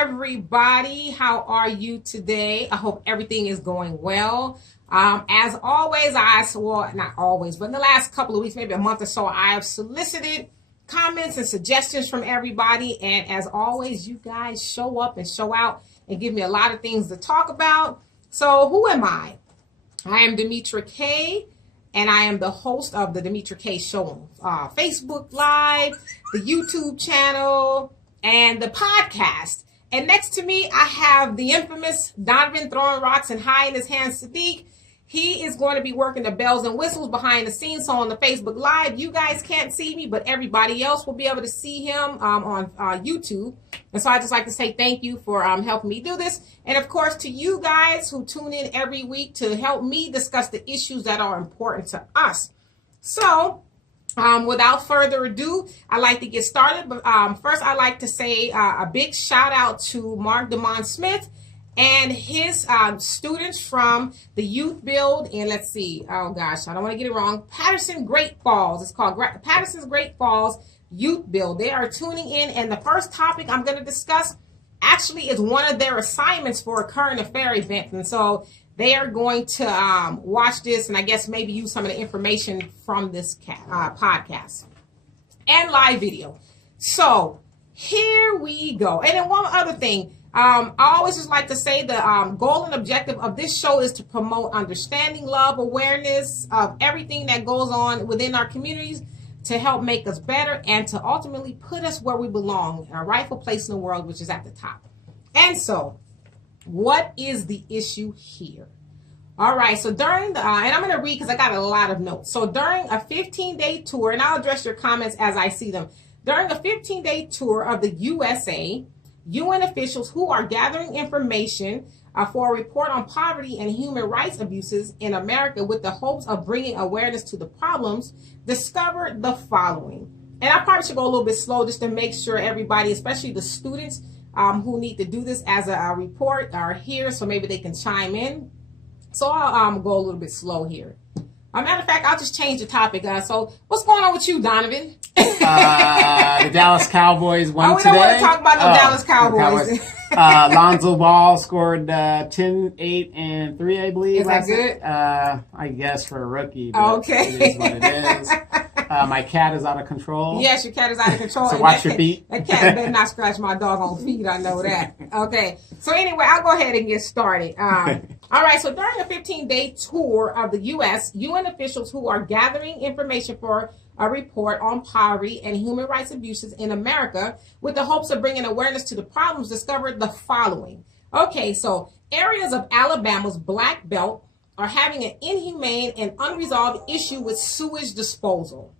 everybody. How are you today? I hope everything is going well. As always, not always, but in the last couple of weeks, maybe a month or so, I have solicited comments and suggestions from everybody. And as always, you guys show up and show out and give me a lot of things to talk about. So who am I? I am Demetra Kaye, and I am the host of the Demetra Kaye Show on Facebook Live, the YouTube channel, and the podcast. And next to me, I have the infamous Donovan throwing rocks and high in his hand, Sadiq. He is going to be working the bells and whistles behind the scenes. So on the Facebook Live, you guys can't see me, but everybody else will be able to see him on YouTube. And so I just like to say thank you for helping me do this. And of course, to you guys who tune in every week to help me discuss the issues that are important to us. So without further ado, I'd like to get started. But first, I'd like to say a big shout out to Mark Demond Smith and his students from the Youth Build in, let's see, oh gosh, I don't want to get it wrong, Patterson Great Falls. It's called Patterson's Great Falls Youth Build. They are tuning in, and the first topic I'm going to discuss actually is one of their assignments for a current affair event. And so they are going to watch this and I guess maybe use some of the information from this podcast and live video. So here we go. And then one other thing, I always just like to say the goal and objective of this show is to promote understanding, love, awareness of everything that goes on within our communities to help make us better and to ultimately put us where we belong, in our rightful place in the world, which is at the top. And so, what is the issue here? All right, so during the, and I'm going to read because I got a lot of notes. So during a 15-day tour, and I'll address your comments as I see them. During a 15-day tour of the USA, UN officials who are gathering information for a report on poverty and human rights abuses in America with the hopes of bringing awareness to the problems, discovered the following. And I probably should go a little bit slow just to make sure everybody, especially the students who need to do this as a report, are here so maybe they can chime in. So I'll go a little bit slow here. Matter of fact, I'll just change the topic. So what's going on with you, Donovan? The Dallas Cowboys won today. We don't want to talk about no Dallas Cowboys. Lonzo Ball scored 10, 8, and 3, I believe. Is that good? I guess for a rookie. But okay. It is what it is. My cat is out of control. Yes, your cat is out of control. So watch your feet. That cat better not scratch my doggone feet. I know that. Okay. So anyway, I'll go ahead and get started. All right. So during a 15-day tour of the U.S., UN officials who are gathering information for a report on poverty and human rights abuses in America with the hopes of bringing awareness to the problems discovered the following. Okay. So areas of Alabama's Black Belt are having an inhumane and unresolved issue with sewage disposal.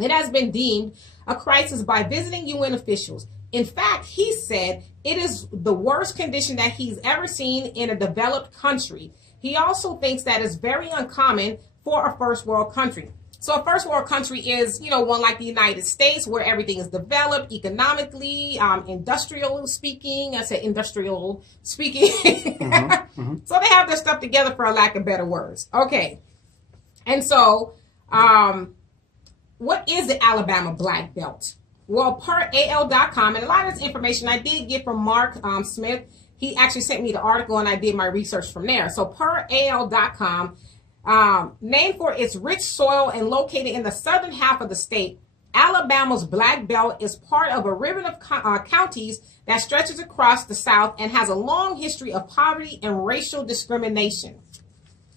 It has been deemed a crisis by visiting UN officials. In fact, he said it is the worst condition that he's ever seen in a developed country. He also thinks that it's very uncommon for a first world country. So a first world country is, one like the United States where everything is developed economically, industrial speaking. I said industrial speaking. So they have their stuff together, for a lack of better words. Okay. And so, what is the Alabama Black Belt? Well, per AL.com, and a lot of this information I did get from Mark Smith. He actually sent me the article and I did my research from there. So per AL.com, named for its rich soil and located in the southern half of the state, Alabama's Black Belt is part of a ribbon of counties that stretches across the South and has a long history of poverty and racial discrimination.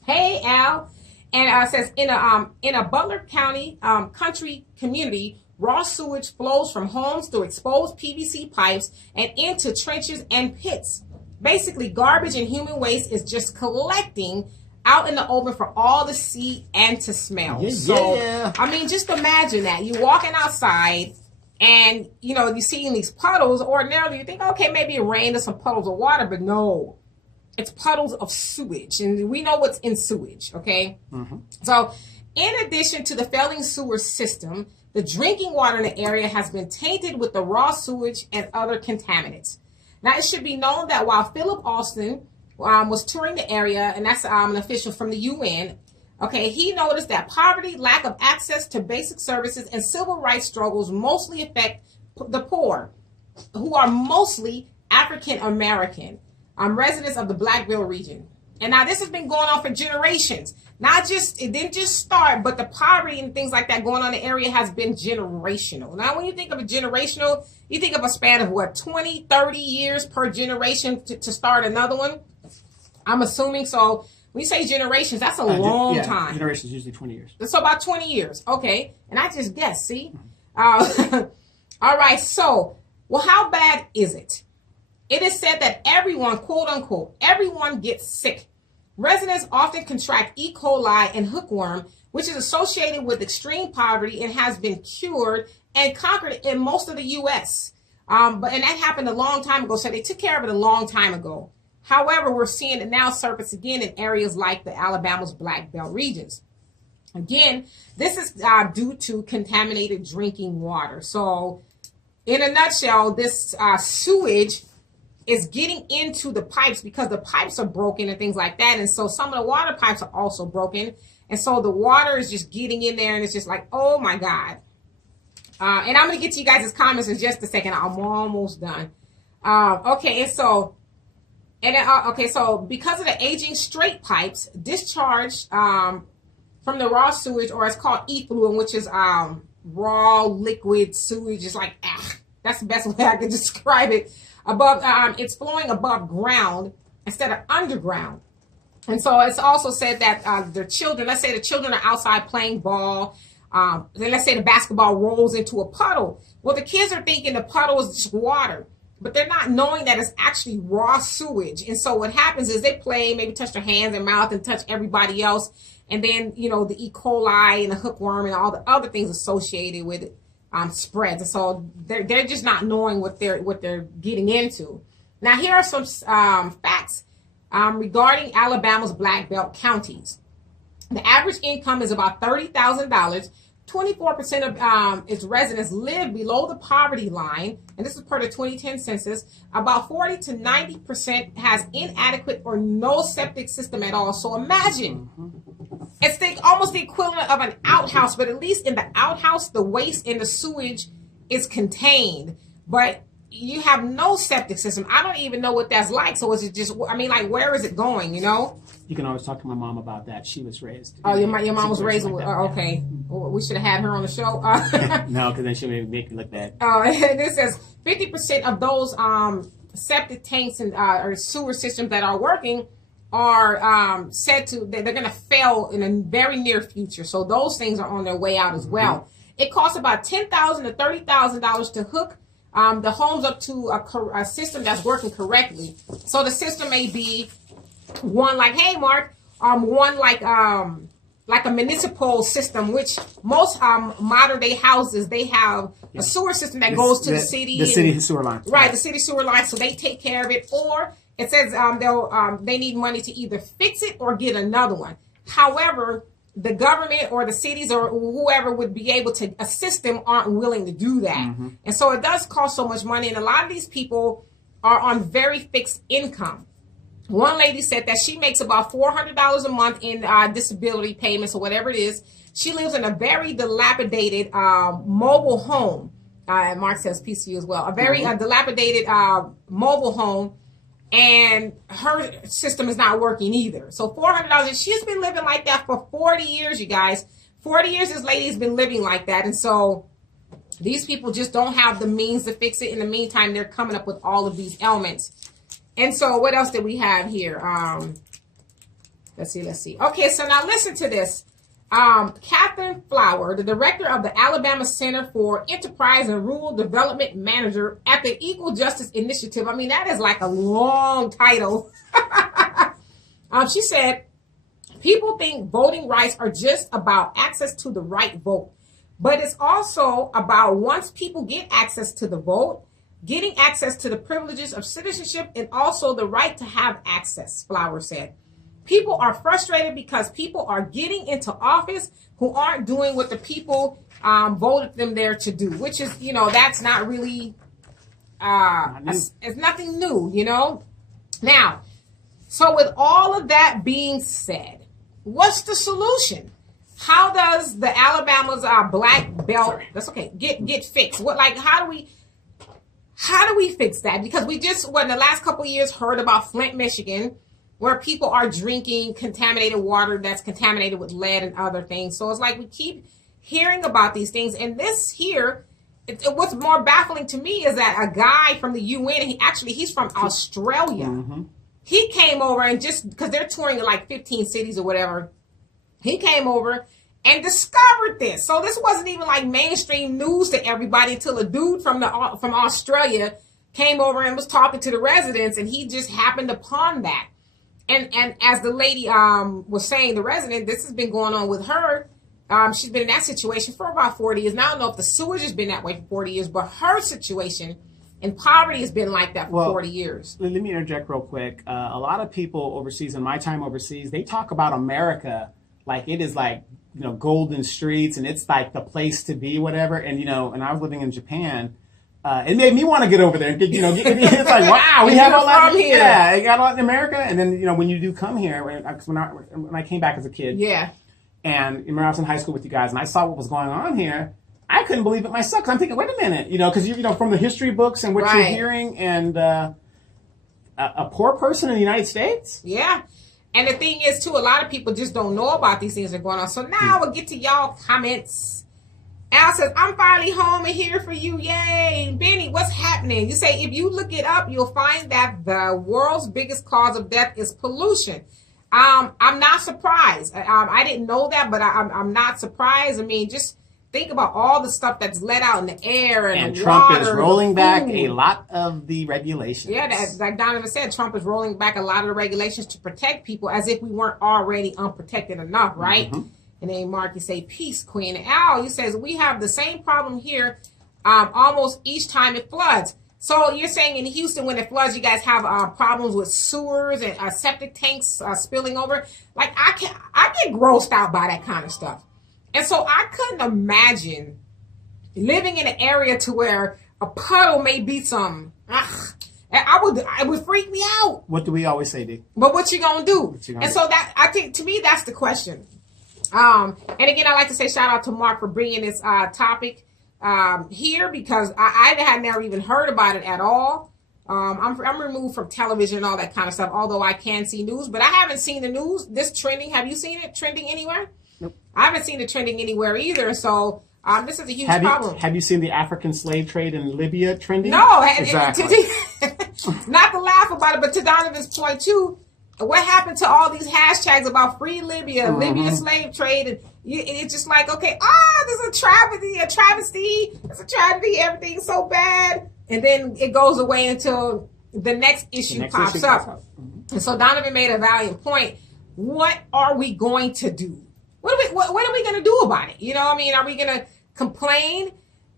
Hey, Al. And it says in a Butler County country community, raw sewage flows from homes through exposed PVC pipes and into trenches and pits. Basically, garbage and human waste is just collecting out in the open for all to see and to smell. So, I mean, just imagine that. You're walking outside and, you're seeing these puddles. Ordinarily, you think, okay, maybe it rained or some puddles of water, but no. It's puddles of sewage, and we know what's in sewage, okay? So, in addition to the failing sewer system, the drinking water in the area has been tainted with the raw sewage and other contaminants. Now, it should be known that while Philip Alston was touring the area, and that's an official from the UN, okay, he noticed that poverty, lack of access to basic services, and civil rights struggles mostly affect the poor, who are mostly African American residents of the Black Belt region. And now this has been going on for generations. It didn't just start, but the poverty and things like that going on in the area has been generational. Now, when you think of a generational, you think of a span of what, 20, 30 years per generation to start another one? I'm assuming. So when you say generations, that's a long time. Generations usually 20 years. So about 20 years. Okay. And I just guessed, see? All right. So, well, how bad is it? It is said that everyone, quote unquote, everyone gets sick. Residents often contract E. coli and hookworm, which is associated with extreme poverty and has been cured and conquered in most of the U.S. And that happened a long time ago, so they took care of it a long time ago. However, we're seeing it now surface again in areas like the Alabama's Black Belt regions. Again, this is due to contaminated drinking water. So, in a nutshell, this sewage is getting into the pipes because the pipes are broken and things like that. And so some of the water pipes are also broken. And so the water is just getting in there and it's just like, oh my God. And I'm going to get to you guys' comments in just a second. I'm almost done. Okay. So because of the aging straight pipes, discharge from the raw sewage, or it's called effluent, which is raw liquid sewage, is like, that's the best way I can describe it. It's flowing above ground instead of underground. And so it's also said that the children, let's say the children are outside playing ball. Then let's say the basketball rolls into a puddle. Well, the kids are thinking the puddle is just water, but they're not knowing that it's actually raw sewage. And so what happens is they play, maybe touch their hands and mouth and touch everybody else. And then, the E. coli and the hookworm and all the other things associated with it spreads. And so they're just not knowing what they're getting into. Now, here are some facts regarding Alabama's Black Belt counties. The average income is about $30,000. 24% of its residents live below the poverty line, and this is per the 2010 census. About 40 to 90% has inadequate or no septic system at all. So imagine, it's almost the equivalent of an outhouse, but at least in the outhouse, the waste and the sewage is contained. But you have no septic system. I don't even know what that's like. So is it just, where is it going, You can always talk to my mom about that. She was raised. Oh, your mom was raised with, okay. Well, we should have had her on the show. No, because then she'll make me look bad. This says 50% of those septic tanks and or sewer systems that are working are said to, they're going to fail in a very near future. So those things are on their way out as well. It costs about $10,000 to $30,000 to hook the homes up to a system that's working correctly. So the system may be one like, hey, Mark, one like a municipal system, which most modern day houses, they have a sewer system that goes to the city. The city sewer line. Right, the city sewer line. So they take care of it. Or it says they need money to either fix it or get another one. However, the government or the cities or whoever would be able to assist them aren't willing to do that. And so it does cost so much money. And a lot of these people are on very fixed income. One lady said that she makes about $400 a month in disability payments or whatever it is. She lives in a very dilapidated mobile home. Mark says PCU as well. A very dilapidated mobile home. And her system is not working either. So $400, she's been living like that for 40 years, you guys. 40 years this lady's been living like that. And so these people just don't have the means to fix it. In the meantime, they're coming up with all of these ailments. And so what else did we have here? Let's see. Okay, so now listen to this. Catherine Flower, the director of the Alabama Center for Enterprise and Rural Development Manager at the Equal Justice Initiative. I mean, that is like a long title. She said, people think voting rights are just about access to the right vote, but it's also about once people get access to the vote, getting access to the privileges of citizenship and also the right to have access, Flower said. People are frustrated because people are getting into office who aren't doing what the people voted them there to do, which is, that's not really, it's nothing new, Now, so with all of that being said, what's the solution? How does the Alabama's Black Belt, that's okay, get fixed? How do we fix that? Because we just, in the last couple of years, heard about Flint, Michigan, where people are drinking contaminated water that's contaminated with lead and other things. So it's like we keep hearing about these things. And this here, what's more baffling to me is that a guy from the UN, he's from Australia. Mm-hmm. He came over and just, because they're touring in like 15 cities or whatever, he came over and discovered this. So this wasn't even like mainstream news to everybody until a dude from Australia came over and was talking to the residents, and he just happened upon that. And as the lady was saying, the resident, this has been going on with her. She's been in that situation for about 40 years. Now, I don't know if the sewage has been that way for 40 years, but her situation and poverty has been like that for 40 years. Let me interject real quick. A lot of people overseas, in my time overseas, they talk about America like it is like, golden streets and it's like the place to be, whatever. And, and I was living in Japan. It made me want to get over there and get, it's like, wow, we have all that here. Yeah, you got a lot in America. And then, when you do come here, when I came back as a kid. Yeah. And remember I was in high school with you guys and I saw what was going on here. I couldn't believe it myself. I'm thinking, wait a minute, because from the history books and what you're hearing, and a poor person in the United States. Yeah, and the thing is too, a lot of people just don't know about these things that are going on. So now we'll get to y'all comments. Al says, "I'm finally home and here for you, yay!" Benny, what's happening? You say if you look it up, you'll find that the world's biggest cause of death is pollution. I'm not surprised. I didn't know that, but I'm not surprised. I mean, just think about all the stuff that's let out in the air and the Trump water, is rolling back a lot of the regulations. Yeah, like Donovan said, Trump is rolling back a lot of the regulations to protect people as if we weren't already unprotected enough, right? Mm-hmm. And then Mark, you say, peace, Queen. And Al, you says, we have the same problem here almost each time it floods. So you're saying in Houston, when it floods, you guys have problems with sewers and septic tanks spilling over? Like, I get grossed out by that kind of stuff. And so I couldn't imagine living in an area to where a puddle may be something. It would freak me out. What do we always say, D? But what you gonna do? So that, I think, to me, that's the question. And again, I'd like to say shout out to Mark for bringing this topic here, because I had never even heard about it at all. I'm removed from television and all that kind of stuff, although I can see news, but I haven't seen the news. This trending, have you seen it trending anywhere? Nope. I haven't seen it trending anywhere either. So this is a huge problem. Have you seen the African slave trade in Libya trending? No, exactly. Not to laugh about it, but to Donovan's point too, what happened to all these hashtags about free Libya, mm-hmm. Libya slave trade, and it's just like, okay, this is a travesty, it's a tragedy, everything's so bad, and then it goes away until the next issue pops up. Mm-hmm. And so Donovan made a valiant point. What are we going to do? What are we going to do about it? You know what I mean? Are we going to complain?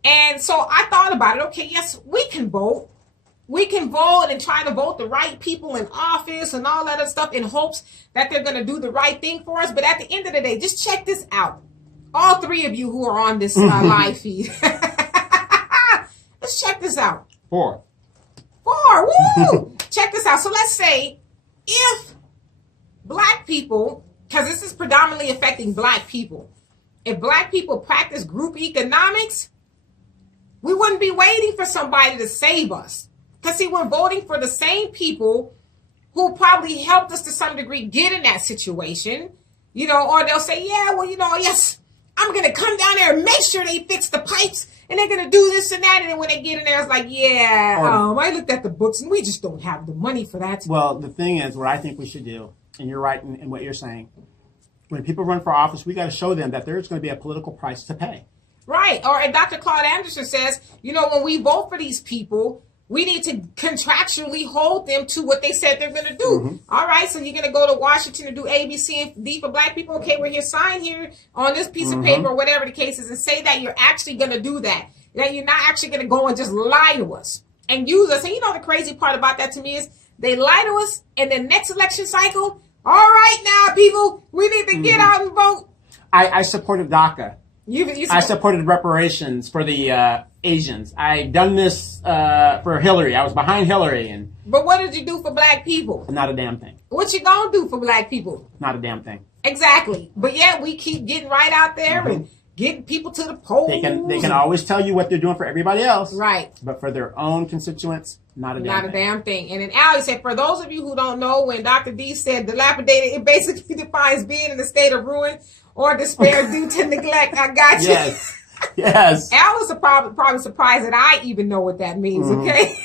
And so I thought about it. Okay, yes, we can vote. We can vote and try to vote the right people in office and all that other stuff in hopes that they're going to do the right thing for us. But at the end of the day, just check this out. All three of you who are on this live feed. Let's check this out. 4. Woo! Check this out. So let's say if Black people, because this is predominantly affecting Black people, if Black people practice group economics, we wouldn't be waiting for somebody to save us. Because, see, we're voting for the same people who probably helped us to some degree get in that situation, or they'll say, yeah, well, yes, I'm going to come down there and make sure they fix the pipes, and they're going to do this and that. And then when they get in there, it's like, I looked at the books, and we just don't have the money for that. Well, the thing is, what I think we should do, and you're right in what you're saying, when people run for office, we got to show them that there's going to be a political price to pay. Right. Or Dr. Claude Anderson says, when we vote for these people, we need to contractually hold them to what they said they're going to do. Mm-hmm. All right, so you're going to go to Washington to do A, B, C, and D for Black people. Okay, we're here, sign here on this piece of paper or whatever the case is, and say that you're actually going to do that. That you're not actually going to go and just lie to us and use us. And the crazy part about that to me is they lie to us, and the next election cycle, all right now, people, we need to get out and vote. I supported DACA. I supported reparations for the Asians. I done this for Hillary. I was behind Hillary. But what did you do for Black people? Not a damn thing. What you gonna do for Black people? Not a damn thing. Exactly. But yeah, we keep getting right out there and getting people to the polls. They can always tell you what they're doing for everybody else. Right. But for their own constituents, not a damn thing. And then Allie said, for those of you who don't know, when Dr. D said dilapidated, it basically defines being in a state of ruin or despair due to neglect. I got you. Yes. Yes. Al was probably surprised that I even know what that means, okay?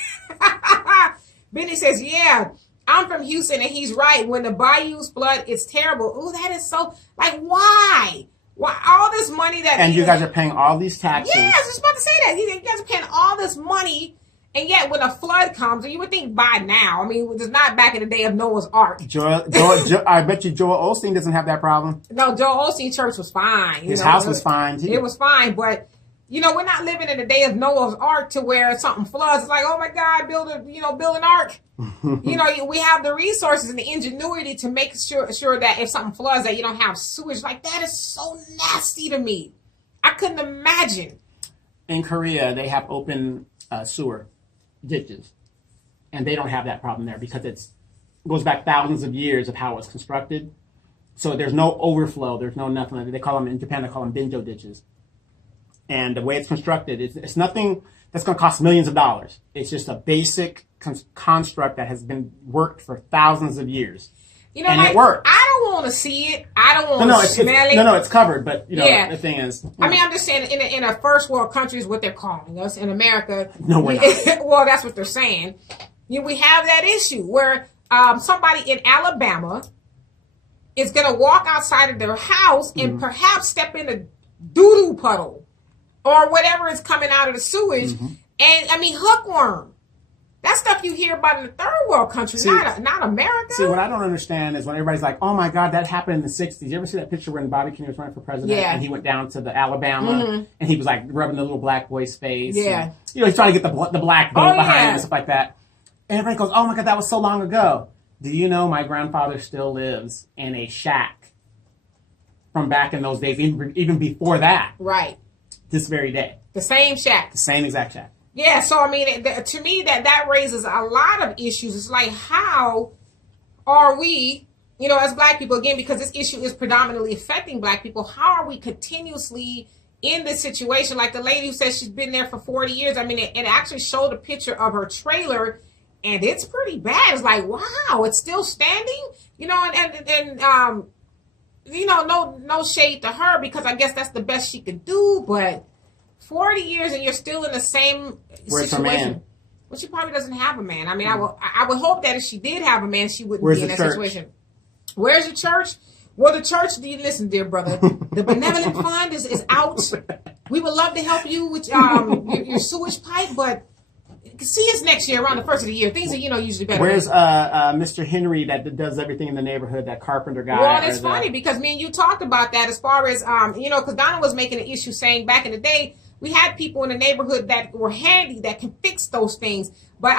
Benny says, yeah, I'm from Houston, and he's right. When the bayous flood, it's terrible. Oh, that is so, like, why? Why all this money that... And you guys are paying all these taxes. Yeah, I was just about to say that. You guys are paying all this money, and yet when a flood comes, and you would think by now, I mean, it's not back in the day of Noah's Ark. I bet you Joel Osteen doesn't have that problem. No, Joel Osteen church was fine. His house was fine, too. It was fine, but... You know, we're not living in the day of Noah's Ark to where something floods. It's like, oh my God, build an ark. You know, we have the resources and the ingenuity to make sure that if something floods, that you don't have sewage. Like, that is so nasty to me. I couldn't imagine. In Korea, they have open sewer ditches, and they don't have that problem there because it goes back thousands of years of how it's constructed. So there's no overflow. There's no nothing. They call them, in Japan, they call them binjo ditches. And the way it's constructed, it's nothing that's going to cost millions of dollars. It's just a basic construct that has been worked for thousands of years. You know, and like, it works. I don't want to see it. I don't want to smell it. No, it's covered. But, you know, the thing is... I mean, I'm just saying, in a first world country is what they're calling us. In America... No, we're not. Well, that's what they're saying. You know, we have that issue where somebody in Alabama is going to walk outside of their house and perhaps step in a doo-doo puddle. Or whatever is coming out of the sewage. And, I mean, hookworm. That's stuff you hear about in the third world countries, not America. See, what I don't understand is when everybody's like, oh, my God, that happened in the 60s. You ever see that picture when Bobby Kennedy was running for president? Yeah. And he went down to the Alabama, and he was, like, rubbing the little black boy's face. Yeah. And, you know, he's trying to get the black boat behind him and stuff like that. And everybody goes, oh, my God, that was so long ago. Do you know my grandfather still lives in a shack from back in those days, even before that? Right. This very day. The same shack. The same exact shack. Yeah, so I mean, to me, that raises a lot of issues. It's like, how are we, you know, as black people, again, because this issue is predominantly affecting black people, how are we continuously in this situation? Like the lady who says she's been there for 40 years. I mean, it actually showed a picture of her trailer, and it's pretty bad. It's like, wow, it's still standing, you know, and you know, no shade to her, because I guess that's the best she could do, but 40 years and you're still in the same Where's situation. her man? Well, she probably doesn't have a man. I mean, I would hope that if she did have a man, she wouldn't be in that situation. Where's the church? Well, the church, listen, dear brother, the benevolent fund is out. We would love to help you with your sewage pipe, but see us next year around the first of the year. Things are, you know, usually better. Where's Mr. Henry that does everything in the neighborhood, that carpenter guy? Well, it's funny because me and you talked about that as far as, you know, because Donna was making an issue saying back in the day, we had people in the neighborhood that were handy that can fix those things. But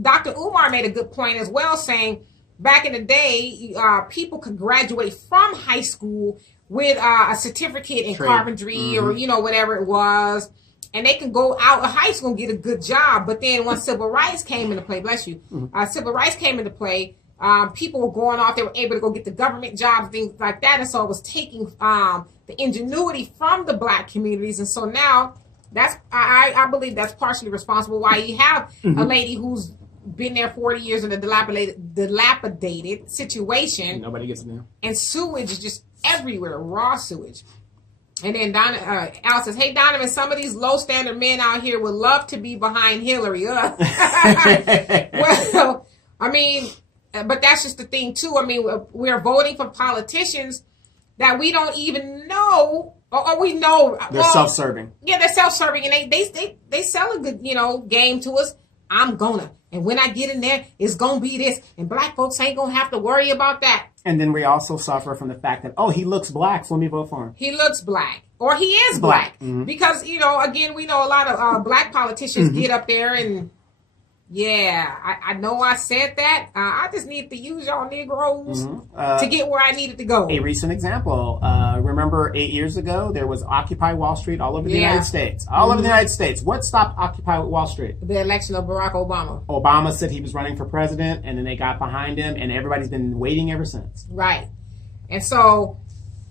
Dr. Umar made a good point as well, saying back in the day, people could graduate from high school with a certificate in carpentry or, you know, whatever it was. And they can go out of high school and get a good job. But then once civil rights came into play, bless you, civil rights came into play, people were going off, they were able to go get the government jobs, things like that. And so it was taking the ingenuity from the black communities. And so now that's, I believe that's partially responsible why you have a lady who's been there 40 years in a dilapidated situation. Nobody gets it now. And sewage is just everywhere, raw sewage. And then Al says, hey, Donovan, some of these low-standard men out here would love to be behind Hillary. Well, I mean, but that's just the thing, too. I mean, we're voting for politicians that we don't even know, or we know. They're self-serving. Yeah, they're self-serving, and they sell a good, you know, game to us. I'm gonna. And when I get in there, it's gonna be this. And black folks ain't gonna have to worry about that. And then we also suffer from the fact that, oh, he looks black, so let me vote for him. He looks black. Or he is black. Because, you know, again, we know a lot of black politicians get up there and, yeah, I know I said that. I just need to use y'all Negroes to get where I needed to go. A recent example, remember 8 years ago, there was Occupy Wall Street all over the United States. All over the United States. What stopped Occupy Wall Street? The election of Barack Obama. Obama said he was running for president, and then they got behind him, and everybody's been waiting ever since. Right. And so,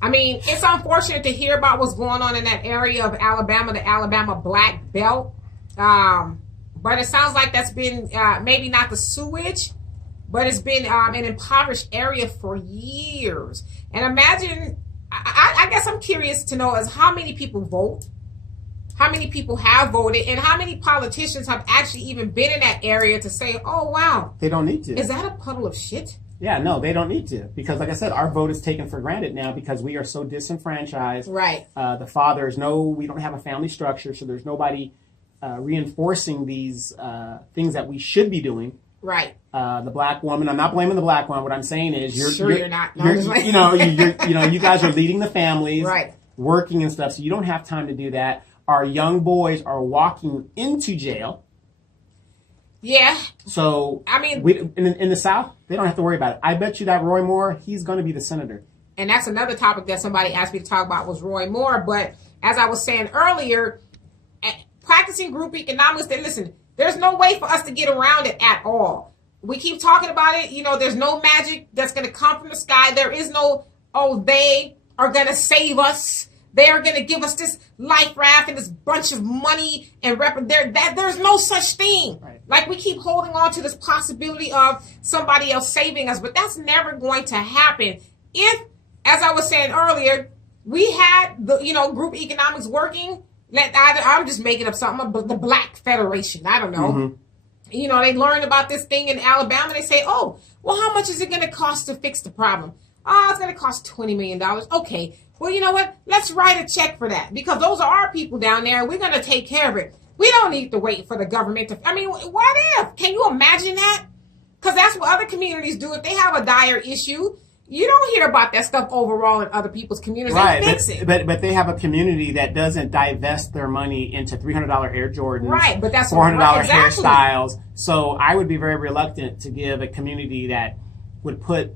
I mean, it's unfortunate to hear about what's going on in that area of Alabama, the Alabama Black Belt. But it sounds like that's been maybe not the sewage, but it's been an impoverished area for years. And imagine, I guess I'm curious to know is how many people vote, how many people have voted, and how many politicians have actually even been in that area to say, oh, wow. They don't need to. Is that a puddle of shit? Yeah, no, they don't need to. Because like I said, our vote is taken for granted now because we are so disenfranchised. Right. The fathers, we don't have a family structure, so there's nobody reinforcing these things that we should be doing. Right. The black woman, I'm not blaming the black woman. What I'm saying is you're not. No, you guys are leading the families, right, working and stuff, so you don't have time to do that. Our young boys are walking into jail. Yeah. So, I mean, in the South, they don't have to worry about it. I bet you that Roy Moore, he's going to be the senator. And that's another topic that somebody asked me to talk about was Roy Moore. But as I was saying earlier, practicing group economics, listen, there's no way for us to get around it at all. We keep talking about it. There's no magic that's going to come from the sky. There is no, they are going to save us. They are going to give us this life raft and this bunch of money and there's no such thing. Right. Like we keep holding on to this possibility of somebody else saving us, but that's never going to happen. If, as I was saying earlier, we had the group economics working. I'm just making up something, but the Black Federation. I don't know. Mm-hmm. They learned about this thing in Alabama. They say, oh, well, how much is it going to cost to fix the problem? Oh, it's going to cost $20 million. Okay. Well, you know what? Let's write a check for that because those are our people down there. We're going to take care of it. We don't need to wait for the government to. I mean, what if? Can you imagine that? Because that's what other communities do. If they have a dire issue, you don't hear about that stuff overall in other people's communities. Right, they fix it. But they have a community that doesn't divest their money into $300 Air Jordans. Right, but that's $400 exactly. hairstyles. So I would be very reluctant to give a community that would put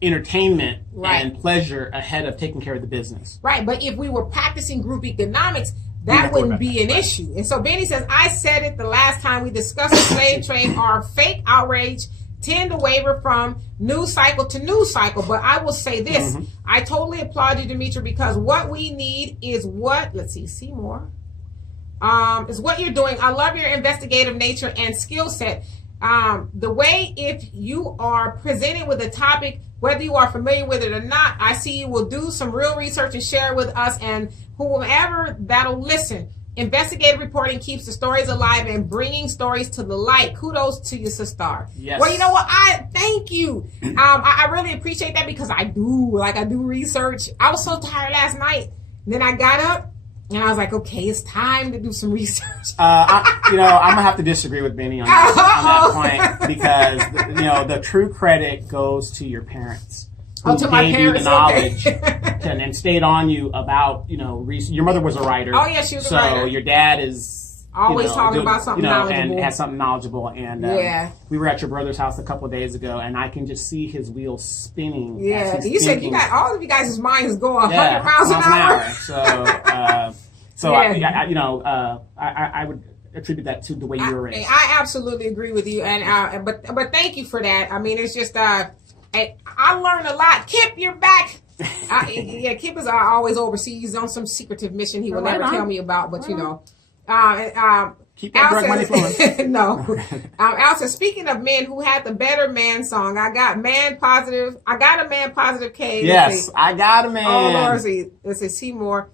entertainment and pleasure ahead of taking care of the business. Right, but if we were practicing group economics, that wouldn't be an issue. And so Benny says, I said it the last time we discussed the slave trade, our fake outrage tend to waver from news cycle to news cycle. But I will say this, I totally applaud you, Demetra, because what we need is see more, is what you're doing. I love your investigative nature and skill set. The way if you are presented with a topic, whether you are familiar with it or not, I see you will do some real research and share it with us and whoever that'll listen. Investigative reporting keeps the stories alive and bringing stories to the light. Kudos to you, sister. Yes. Well, you know what? I thank you. I really appreciate that because I do research. I was so tired last night. Then I got up and I was like, okay, it's time to do some research. I'm gonna have to disagree with Benny on that point because the true credit goes to your parents. Who to my gave parents, you the knowledge and stayed on you about, your mother was a writer. Oh, yeah, she was a writer. So your dad is always talking about something knowledgeable. And has something knowledgeable. And we were at your brother's house a couple of days ago, and I can just see his wheels spinning. Yeah, you said all of you guys' minds go 100 miles an hour. I would attribute that to the way you were raised. I absolutely agree with you, and but thank you for that. I mean, it's just I learned a lot. Kip, you're back. Kip is always overseas on some secretive mission he will never tell me about, but keep that drug money flowing. No. Al says, speaking of men who had the better man song, I got a man positive Kaye. Yes, I got a man. Oh, Lord, let's see Seymour.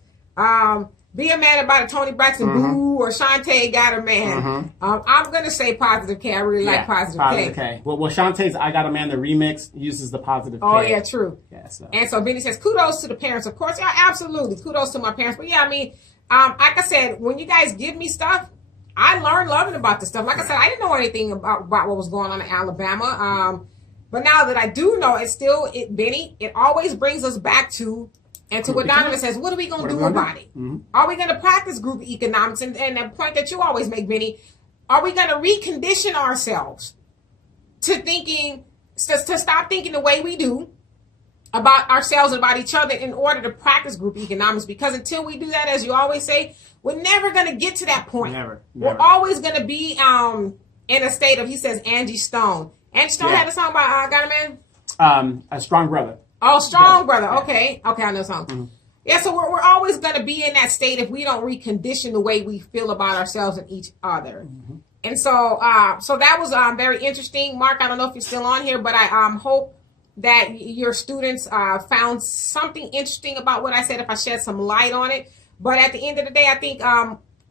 Be a man about it, Tony Braxton, Boo, or Shantae got a man. I'm going to say positive Kaye. I really like positive Kaye. Well, Shantae's I Got a Man, the remix, uses the positive Kaye. Oh, yeah, true. Yeah, so. And so Benny says, kudos to the parents. Of course, yeah, absolutely. Kudos to my parents. But yeah, I mean, like I said, when you guys give me stuff, I learned loving about this stuff. Like I said, I didn't know anything about what was going on in Alabama. But now that I do know, Benny, it always brings us back to what Donovan says, what are we going to do about it? Are we going to practice group economics? And the point that you always make, Benny, are we going to recondition ourselves to stop thinking the way we do about ourselves and about each other in order to practice group economics? Because until we do that, as you always say, we're never going to get to that point. Never. We're always going to be in a state of, he says, Angie Stone. Angie Stone had a song about I Got a Man? A Strong Brother. Oh, strong brother. Okay. Okay, I know something. Mm-hmm. Yeah, so we're always going to be in that state if we don't recondition the way we feel about ourselves and each other. Mm-hmm. And so so that was very interesting. Mark, I don't know if you're still on here, but I hope that your students found something interesting about what I said, if I shed some light on it. But at the end of the day, I think,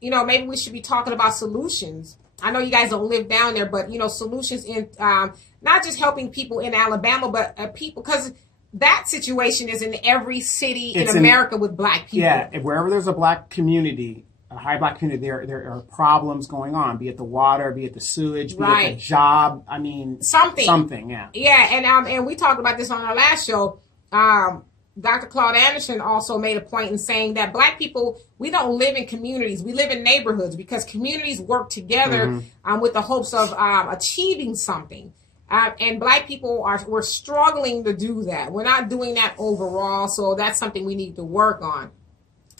maybe we should be talking about solutions. I know you guys don't live down there, but, solutions in not just helping people in Alabama, but people, because that situation is in every city in America with black people. Yeah, wherever there's a black community, a high black community, there are problems going on, be it the water, be it the sewage, be it the job. I mean, something, yeah. Yeah, and we talked about this on our last show. Dr. Claude Anderson also made a point in saying that black people, we don't live in communities, we live in neighborhoods, because communities work together with the hopes of achieving something. And black people we're struggling to do that. We're not doing that overall, so that's something we need to work on.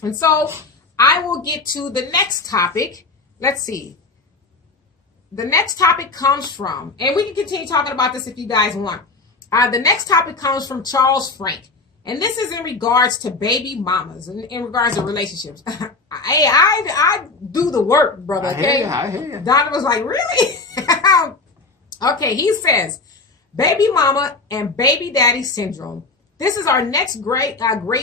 And so I will get to the next topic. Let's see. The next topic comes from, and we can continue talking about this if you guys want. The next topic comes from Charles Frank. And this is in regards to baby mamas, in regards to relationships. Hey, I do the work, brother. Okay? I hear you. Donna was like, really? Okay, he says, baby mama and baby daddy syndrome. This is our next great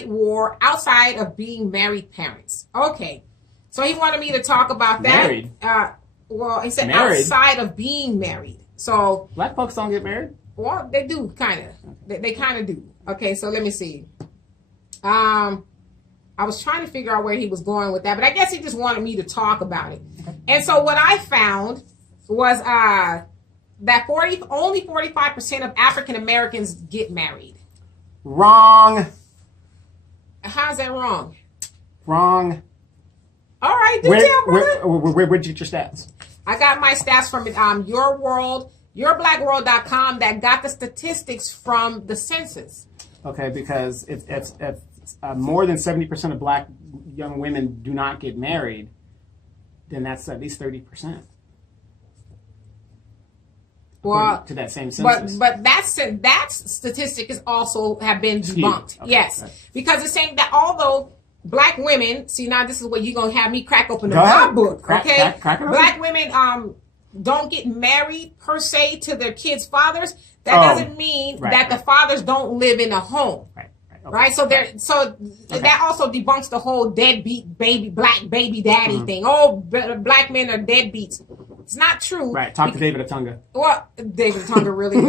war outside of being married parents. Okay, so he wanted me to talk about that. Married? Well, he said married. Outside of being married. So black folks don't get married? Well, they do, kind of. They kind of do. Okay, so let me see. I was trying to figure out where he was going with that, but I guess he just wanted me to talk about it. And so what I found was that only 45% of African Americans get married. Wrong. How's that wrong? Wrong. All right, do tell, brother. Where'd you get your stats? I got my stats from Your World, yourblackworld.com, that got the statistics from the census. Okay, because if more than 70% of black young women do not get married, then that's at least 30%. Well, to that same census. But that statistic is also have been debunked. Okay, yes, right. Because it's saying that although black women, see, now this is what you're gonna have me crack open the book, okay? Crack black women don't get married per se to their kids' fathers. That doesn't mean that the fathers don't live in a home. Right. Okay. Right. So that also debunks the whole deadbeat black baby daddy thing. Oh, black men are deadbeats. It's not true. Right. Talk to David Atunga. Well, David Atunga really.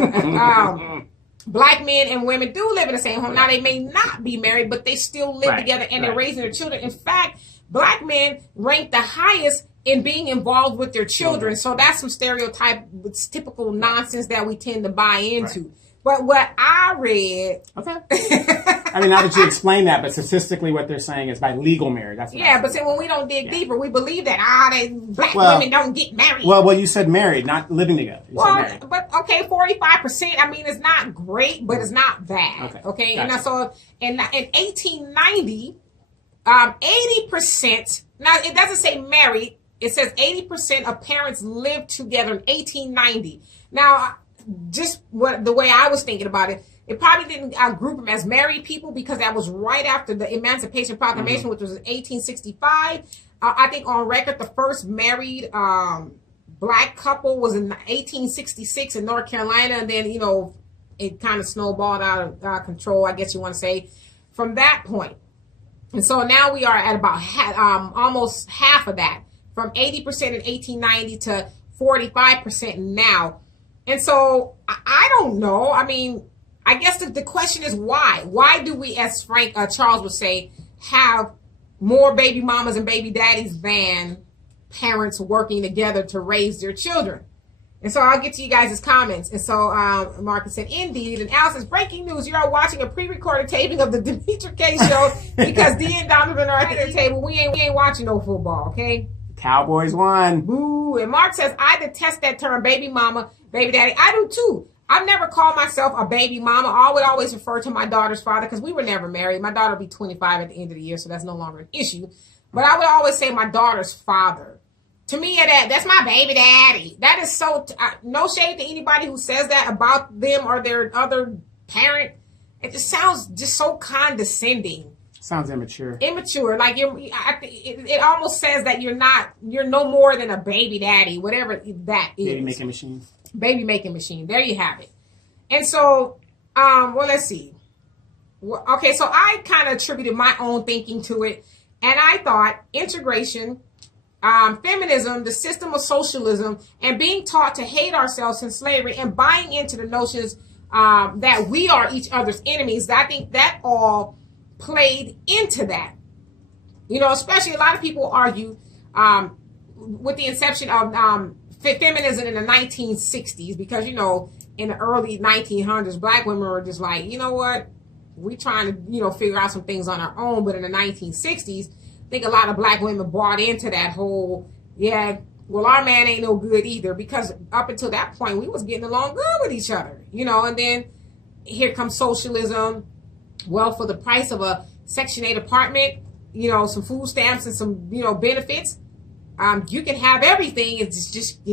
Black men and women do live in the same home. Now, they may not be married, but they still live together and they're raising their children. In fact, black men rank the highest in being involved with their children. So that's some stereotype, typical nonsense that we tend to buy into. Right. But what I read... Okay. I mean, now that you explain that, but statistically what they're saying is by legal marriage. That's what but see, when we don't dig deeper, we believe that black women don't get married. Well, you said married, not living together. You said married. But okay, 45%, I mean, it's not great, but it's not bad. Okay. Gotcha. And so in 1890, 80%, now it doesn't say married, it says 80% of parents lived together in 1890. Now, just the way I was thinking about it, it probably didn't group them as married people because that was right after the Emancipation Proclamation, which was in 1865. I think on record, the first married black couple was in 1866 in North Carolina. And then, it kind of snowballed out of control, I guess you want to say, from that point. And so now we are at about almost half of that, from 80% in 1890 to 45% now. And so I don't know. I mean, I guess the question is why? Why do we, as Charles would say, have more baby mamas and baby daddies than parents working together to raise their children? And so I'll get to you guys' comments. And so Marcus said, indeed. And Al says, breaking news, you are watching a pre-recorded taping of the Demetra Kaye show because Dee and Donovan are at the table. We ain't watching no football, okay? Cowboys won. Boo. And Mark says, I detest that term, baby mama, baby daddy. I do too. I've never called myself a baby mama. I would always refer to my daughter's father because we were never married. My daughter will be 25 at the end of the year, so that's no longer an issue. But I would always say my daughter's father. To me, that's my baby daddy. That is so, no shade to anybody who says that about them or their other parent. It just sounds just so condescending. Sounds immature. Immature. Like it almost says that you're no more than a baby daddy, whatever that is. Baby making machine. Baby making machine. There you have it. And so, well, let's see. Okay, so I kind of attributed my own thinking to it, and I thought integration, feminism, the system of socialism, and being taught to hate ourselves in slavery and buying into the notions that we are each other's enemies. I think that all played into that. You know, especially a lot of people argue with the inception of feminism in the 1960s, because, you know, in the early 1900s, black women were just like, you know what, we're trying to, you know, figure out some things on our own. But in the 1960s, I think a lot of black women bought into that whole, yeah, well, our man ain't no good either, because up until that point, we was getting along good with each other, you know. And then here comes socialism. Well, for the price of a Section 8 apartment, you know, some food stamps and some, you know, benefits, you can have everything. You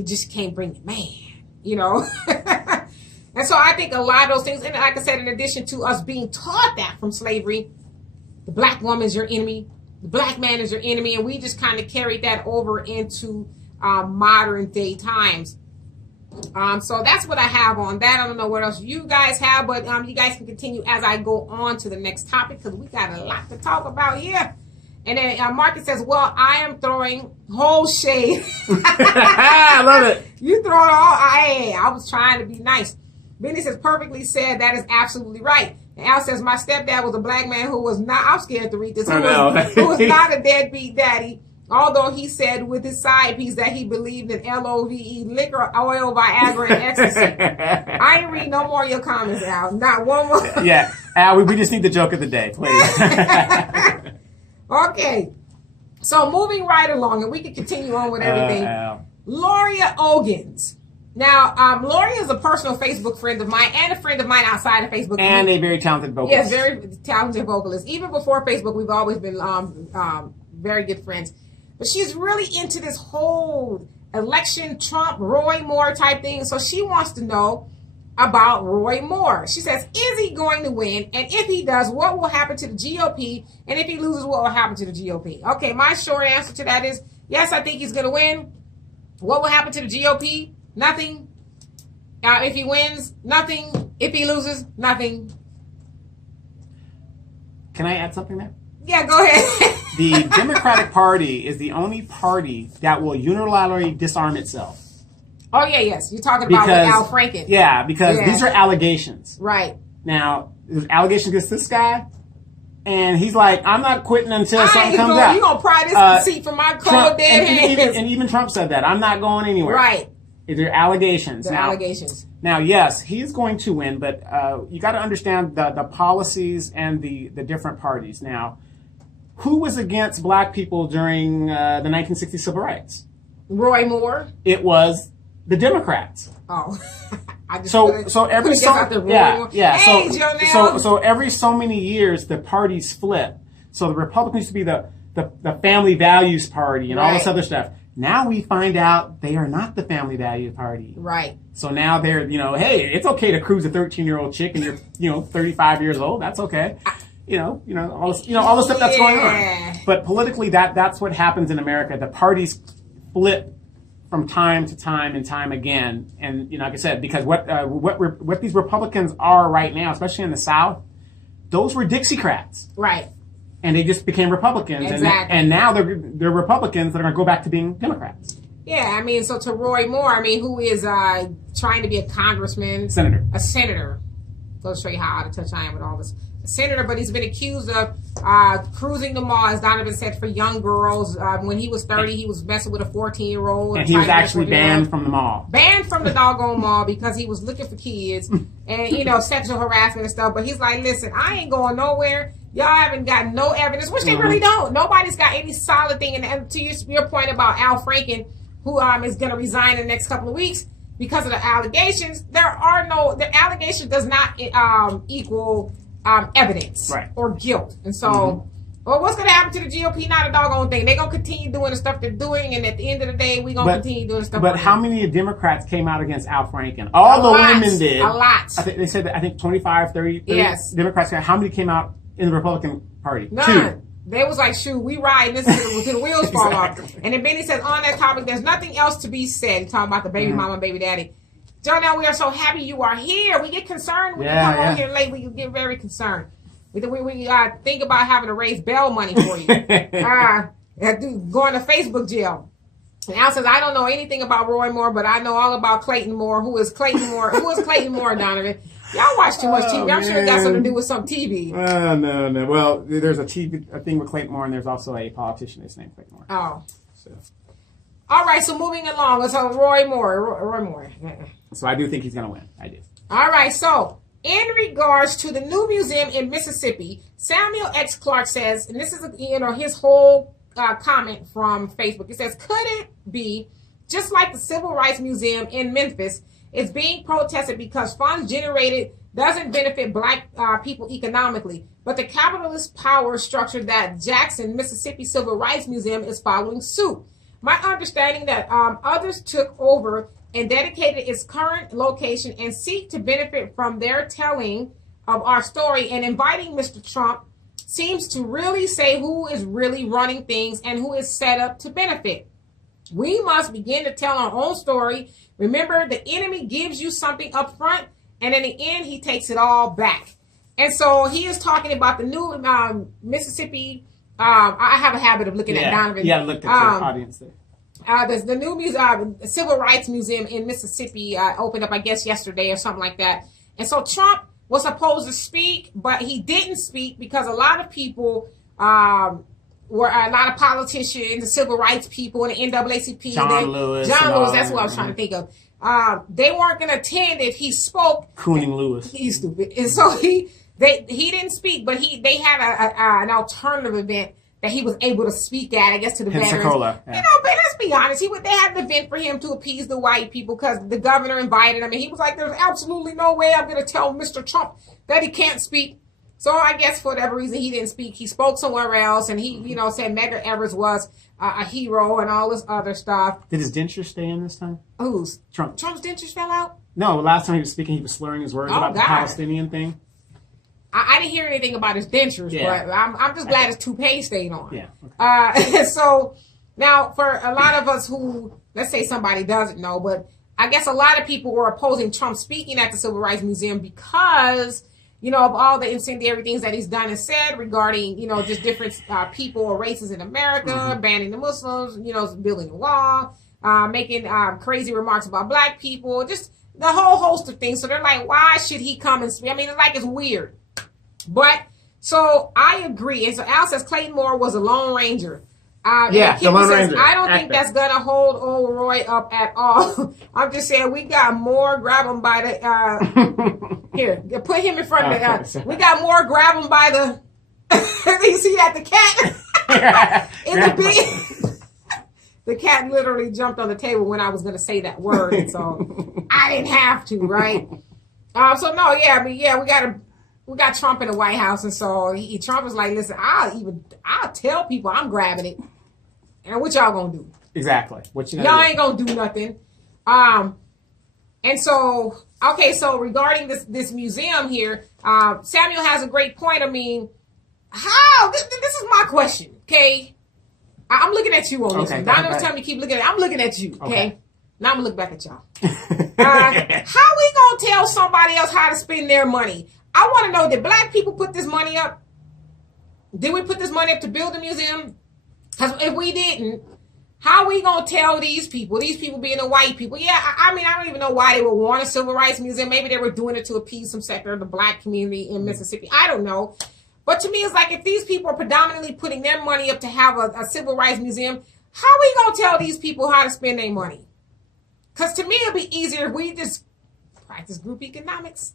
just can't bring it, man, you know. And so I think a lot of those things, and like I said, in addition to us being taught that from slavery, the black woman is your enemy, the black man is your enemy, and we just kind of carried that over into modern day times. So that's what I have on that. I don't know what else you guys have, but you guys can continue as I go on to the next topic, because we got a lot to talk about here. And then Marcus says, well, I am throwing whole shade. I love it. You throw it all. I was trying to be nice. Benny says, perfectly said. That is absolutely right. And Al says, my stepdad was a black man who was not, I'm scared to read this, who was not a deadbeat daddy. Although he said with his side piece that he believed in LOVE, liquor, oil, Viagra, and ecstasy. I ain't read no more of your comments, Al. Not one more. Yeah, Al, we just need the joke of the day, please. Okay. So moving right along, and we can continue on with everything. Loria Ogins. Now, Loria is a personal Facebook friend of mine and a friend of mine outside of Facebook. And a very talented vocalist. Yes, very talented vocalist. Even before Facebook, we've always been very good friends. But she's really into this whole election, Trump, Roy Moore type thing. So she wants to know about Roy Moore. She says, is he going to win? And if he does, what will happen to the GOP? And if he loses, what will happen to the GOP? Okay, my short answer to that is, yes, I think he's going to win. What will happen to the GOP? Nothing. If he wins, nothing. If he loses, nothing. Can I add something there? Yeah, go ahead. The Democratic Party is the only party that will unilaterally disarm itself. Oh, yeah, yes. You're talking about with Al Franken. Yeah, because these are allegations. Right. Now, there's allegations against this guy, and he's like, I'm not quitting until something comes out. You're going to pry this seat from my cold dead hands. And even Trump said that. I'm not going anywhere. Right. These are allegations. Allegations. Now, yes, he's going to win, but you got to understand the policies and the different parties. Now, who was against black people during the 1960 civil rights? Roy Moore. It was the Democrats. Oh, I just so every so every so many years the parties flip. So the Republicans used to be the family values party and all this other stuff. Now we find out they are not the family values party. Right. So now they're, hey, it's okay to cruise a 13-year-old chick and you're 35 years old. That's okay. All the stuff that's going on. But politically, that's what happens in America. The parties flip from time to time and time again. And like I said, because what these Republicans are right now, especially in the South, those were Dixiecrats. Right. And they just became Republicans. Exactly. And now they're Republicans that are going to go back to being Democrats. Yeah, so to Roy Moore, who is trying to be a congressman. A senator. Go show you how out of touch I am with all this. A senator, but he's been accused of cruising the mall, as Donovan said, for young girls. When he was 30, he was messing with a 14-year-old. And he was actually banned from the mall. Banned from the doggone mall because he was looking for kids and, sexual harassment and stuff. But he's like, listen, I ain't going nowhere. Y'all haven't got no evidence, which they really don't. Nobody's got any solid thing. And to your point about Al Franken, who is going to resign in the next couple of weeks because of the allegations, the allegation does not equal evidence or guilt. And so Well, what's going to happen to the GOP? Not a doggone thing. They're going to continue doing the stuff they're doing, and at the end of the day, we're going to continue doing the stuff. But how many Democrats came out against Al Franken? All the women did. A lot. They said that, 25, 30 yes. Democrats. How many came out in the Republican Party? None. 2. They was like, shoot, we riding this until the wheels fall off. And then Benny says, on that topic, there's nothing else to be said. He's talking about the baby mama, baby daddy. Jonah, we are so happy you are here. We get concerned when you come on here late. We get very concerned. We think about having to raise bail money for you. Going to Facebook jail. And Al says, I don't know anything about Roy Moore, but I know all about Clayton Moore. Who is Clayton Moore? Who is Clayton Moore, Donovan? Y'all watch too much TV. I'm sure it got something to do with some TV. No. Well, there's a thing with Clayton Moore, and there's also a politician that's named Clayton Moore. Oh. So. All right, so moving along. So Roy Moore. So I do think he's going to win. I do. All right, so in regards to the new museum in Mississippi, Samuel X. Clark says, and this is his whole comment from Facebook. It says, could it be just like the Civil Rights Museum in Memphis is being protested because funds generated doesn't benefit black people economically, but the capitalist power structure that Jackson, Mississippi Civil Rights Museum is following suit. My understanding that others took over and dedicated its current location and seek to benefit from their telling of our story, and inviting Mr. Trump seems to really say who is really running things and who is set up to benefit. We must begin to tell our own story. Remember, the enemy gives you something up front, and in the end, he takes it all back. And so he is talking about the new Mississippi. I have a habit of looking at Donovan. Yeah, look at your audience there. There's the new Civil Rights Museum in Mississippi opened up, I guess, yesterday or something like that. And so Trump was supposed to speak, but he didn't speak because a lot of people were a lot of politicians, the civil rights people, and the NAACP. John Lewis, that's what I was trying to think of. They weren't going to attend if he spoke. Cooning Lewis. He's stupid. And so he didn't speak, but they had an alternative event that he was able to speak at, I guess, to the Pensacola, veterans. But let's be honest, they had an event for him to appease the white people because the governor invited him, and he was like, there's absolutely no way I'm going to tell Mr. Trump that he can't speak. So I guess for whatever reason, he didn't speak. He spoke somewhere else, and he, said Medgar Evers was a hero and all this other stuff. Did his dentures stay in this time? Whose? Trump. Trump's dentures fell out? No, last time he was speaking, he was slurring his words about the Palestinian thing. I didn't hear anything about his dentures, but I'm just glad his toupee stayed on. Yeah. Okay. So now for a lot of us who, let's say somebody doesn't know, but I guess a lot of people were opposing Trump speaking at the Civil Rights Museum because, of all the incendiary things that he's done and said regarding, just different people or races in America, banning the Muslims, building a wall, making crazy remarks about black people, just the whole host of things. So they're like, why should he come and speak? I mean, it's weird. But, so I agree. And so Al says Clayton Moore was a Lone Ranger. The Lone Ranger. I don't think that's going to hold old Roy up at all. I'm just saying we got more grab him by the, here, put him in front of the, we got more grab him by the, you see that, the cat in the bed. The cat literally jumped on the table when I was going to say that word. And so I didn't have to, right? We got Trump in the White House, and so Trump was like, listen, I'll tell people I'm grabbing it. And what y'all gonna do? Exactly. Y'all ain't gonna do nothing. And so, okay, so regarding this museum here, Samuel has a great point. I mean, how? This is my question, okay? I'm looking at you on this one. Donna's telling me keep looking at I'm looking at you, okay? Now I'm gonna look back at y'all. How we gonna tell somebody else how to spend their money? I want to know, did black people put this money up? Did we put this money up to build a museum? Because if we didn't, how we going to tell these people being the white people? Yeah, I don't even know why they would want a civil rights museum. Maybe they were doing it to appease some sector of the black community in Mississippi. I don't know. But to me, it's like if these people are predominantly putting their money up to have a civil rights museum, how we going to tell these people how to spend their money? Because to me, it'd be easier if we just practice group economics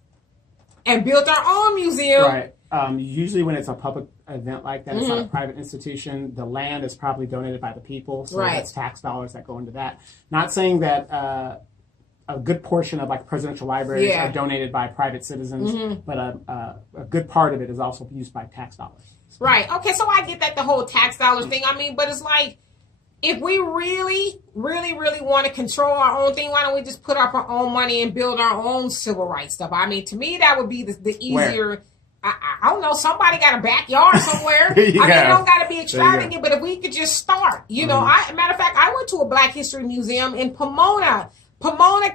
and built our own museum. Right. Usually when it's a public event like that, it's not a private institution, the land is probably donated by the people. So that's tax dollars that go into that. Not saying that a good portion of presidential libraries are donated by private citizens, but a good part of it is also used by tax dollars. Right. Okay, so I get that, the whole tax dollars thing. I mean, but it's like, if we really, really, really want to control our own thing, why don't we just put up our own money and build our own civil rights stuff? I mean, to me, that would be the easier. I don't know. Somebody got a backyard somewhere. I mean, it don't got to be extravagant, but if we could just start, matter of fact, I went to a Black History Museum in Pomona,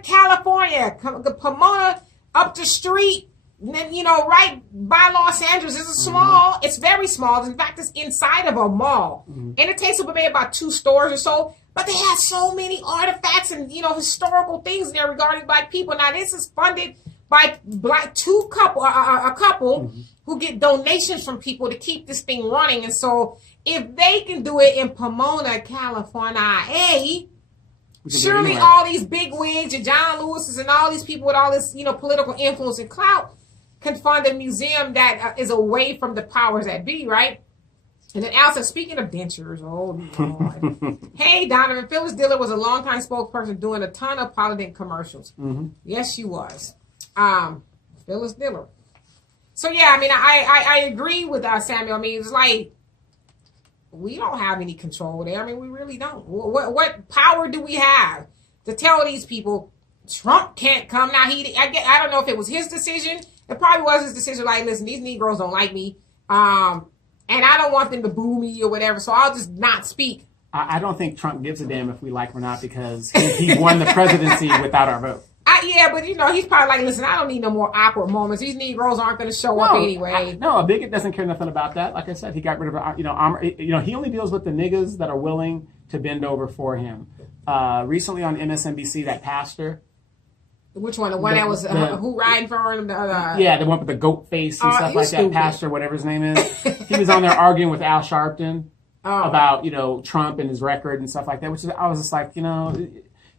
California. Pomona, up the street. Then, right by Los Angeles. It's very small. In fact, it's inside of a mall. And it takes up maybe about 2 stores or so. But they have so many artifacts and, historical things there regarding Black people. Now, this is funded by a couple who get donations from people to keep this thing running. And so if they can do it in Pomona, California, surely all these big wigs and John Lewis's and all these people with all this, political influence and clout can fund a museum that is away from the powers that be, right? And then Al said, speaking of dentures, oh Lord. Hey, Donovan, Phyllis Diller was a longtime spokesperson doing a ton of Polydent commercials. Yes, she was. Phyllis Diller. So yeah, I mean, I agree with Samuel. I mean, it's like, we don't have any control there. I mean, we really don't. What power do we have to tell these people Trump can't come? Now, I don't know if it was his decision. It probably was his decision. Like, listen, these Negroes don't like me, and I don't want them to boo me or whatever. So I'll just not speak. I don't think Trump gives a damn if we like him or not, because he won the presidency without our vote. Yeah, but he's probably like, listen, I don't need no more awkward moments. These Negroes aren't going to show up anyway. No, a bigot doesn't care nothing about that. Like I said, he got rid of, he only deals with the niggas that are willing to bend over for him. Recently on MSNBC, that pastor. Which one? The one that was who riding for him? Yeah, the one with the goat face and stuff like that. Pastor, whatever his name is. He was on there arguing with Al Sharpton about, Trump and his record and stuff like that. I was just like,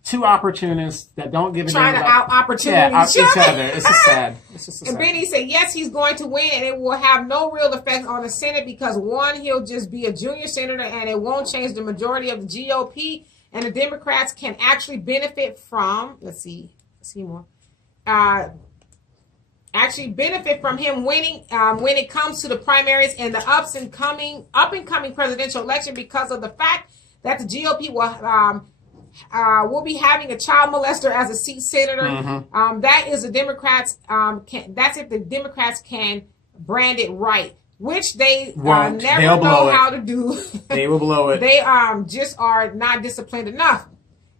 two opportunists that don't give a damn. Trying to out-opportunity each other. It's just sad. And Benny said, yes, he's going to win, and it will have no real effect on the Senate because, one, he'll just be a junior senator, and it won't change the majority of the GOP, and the Democrats can actually benefit from, let's see more, actually benefit from him winning when it comes to the primaries and the up and coming presidential election, because of the fact that the GOP will be having a child molester as a seat senator. That is the Democrats. That's if the Democrats can brand it right, which they never know how to do. They will blow it. They just are not disciplined enough.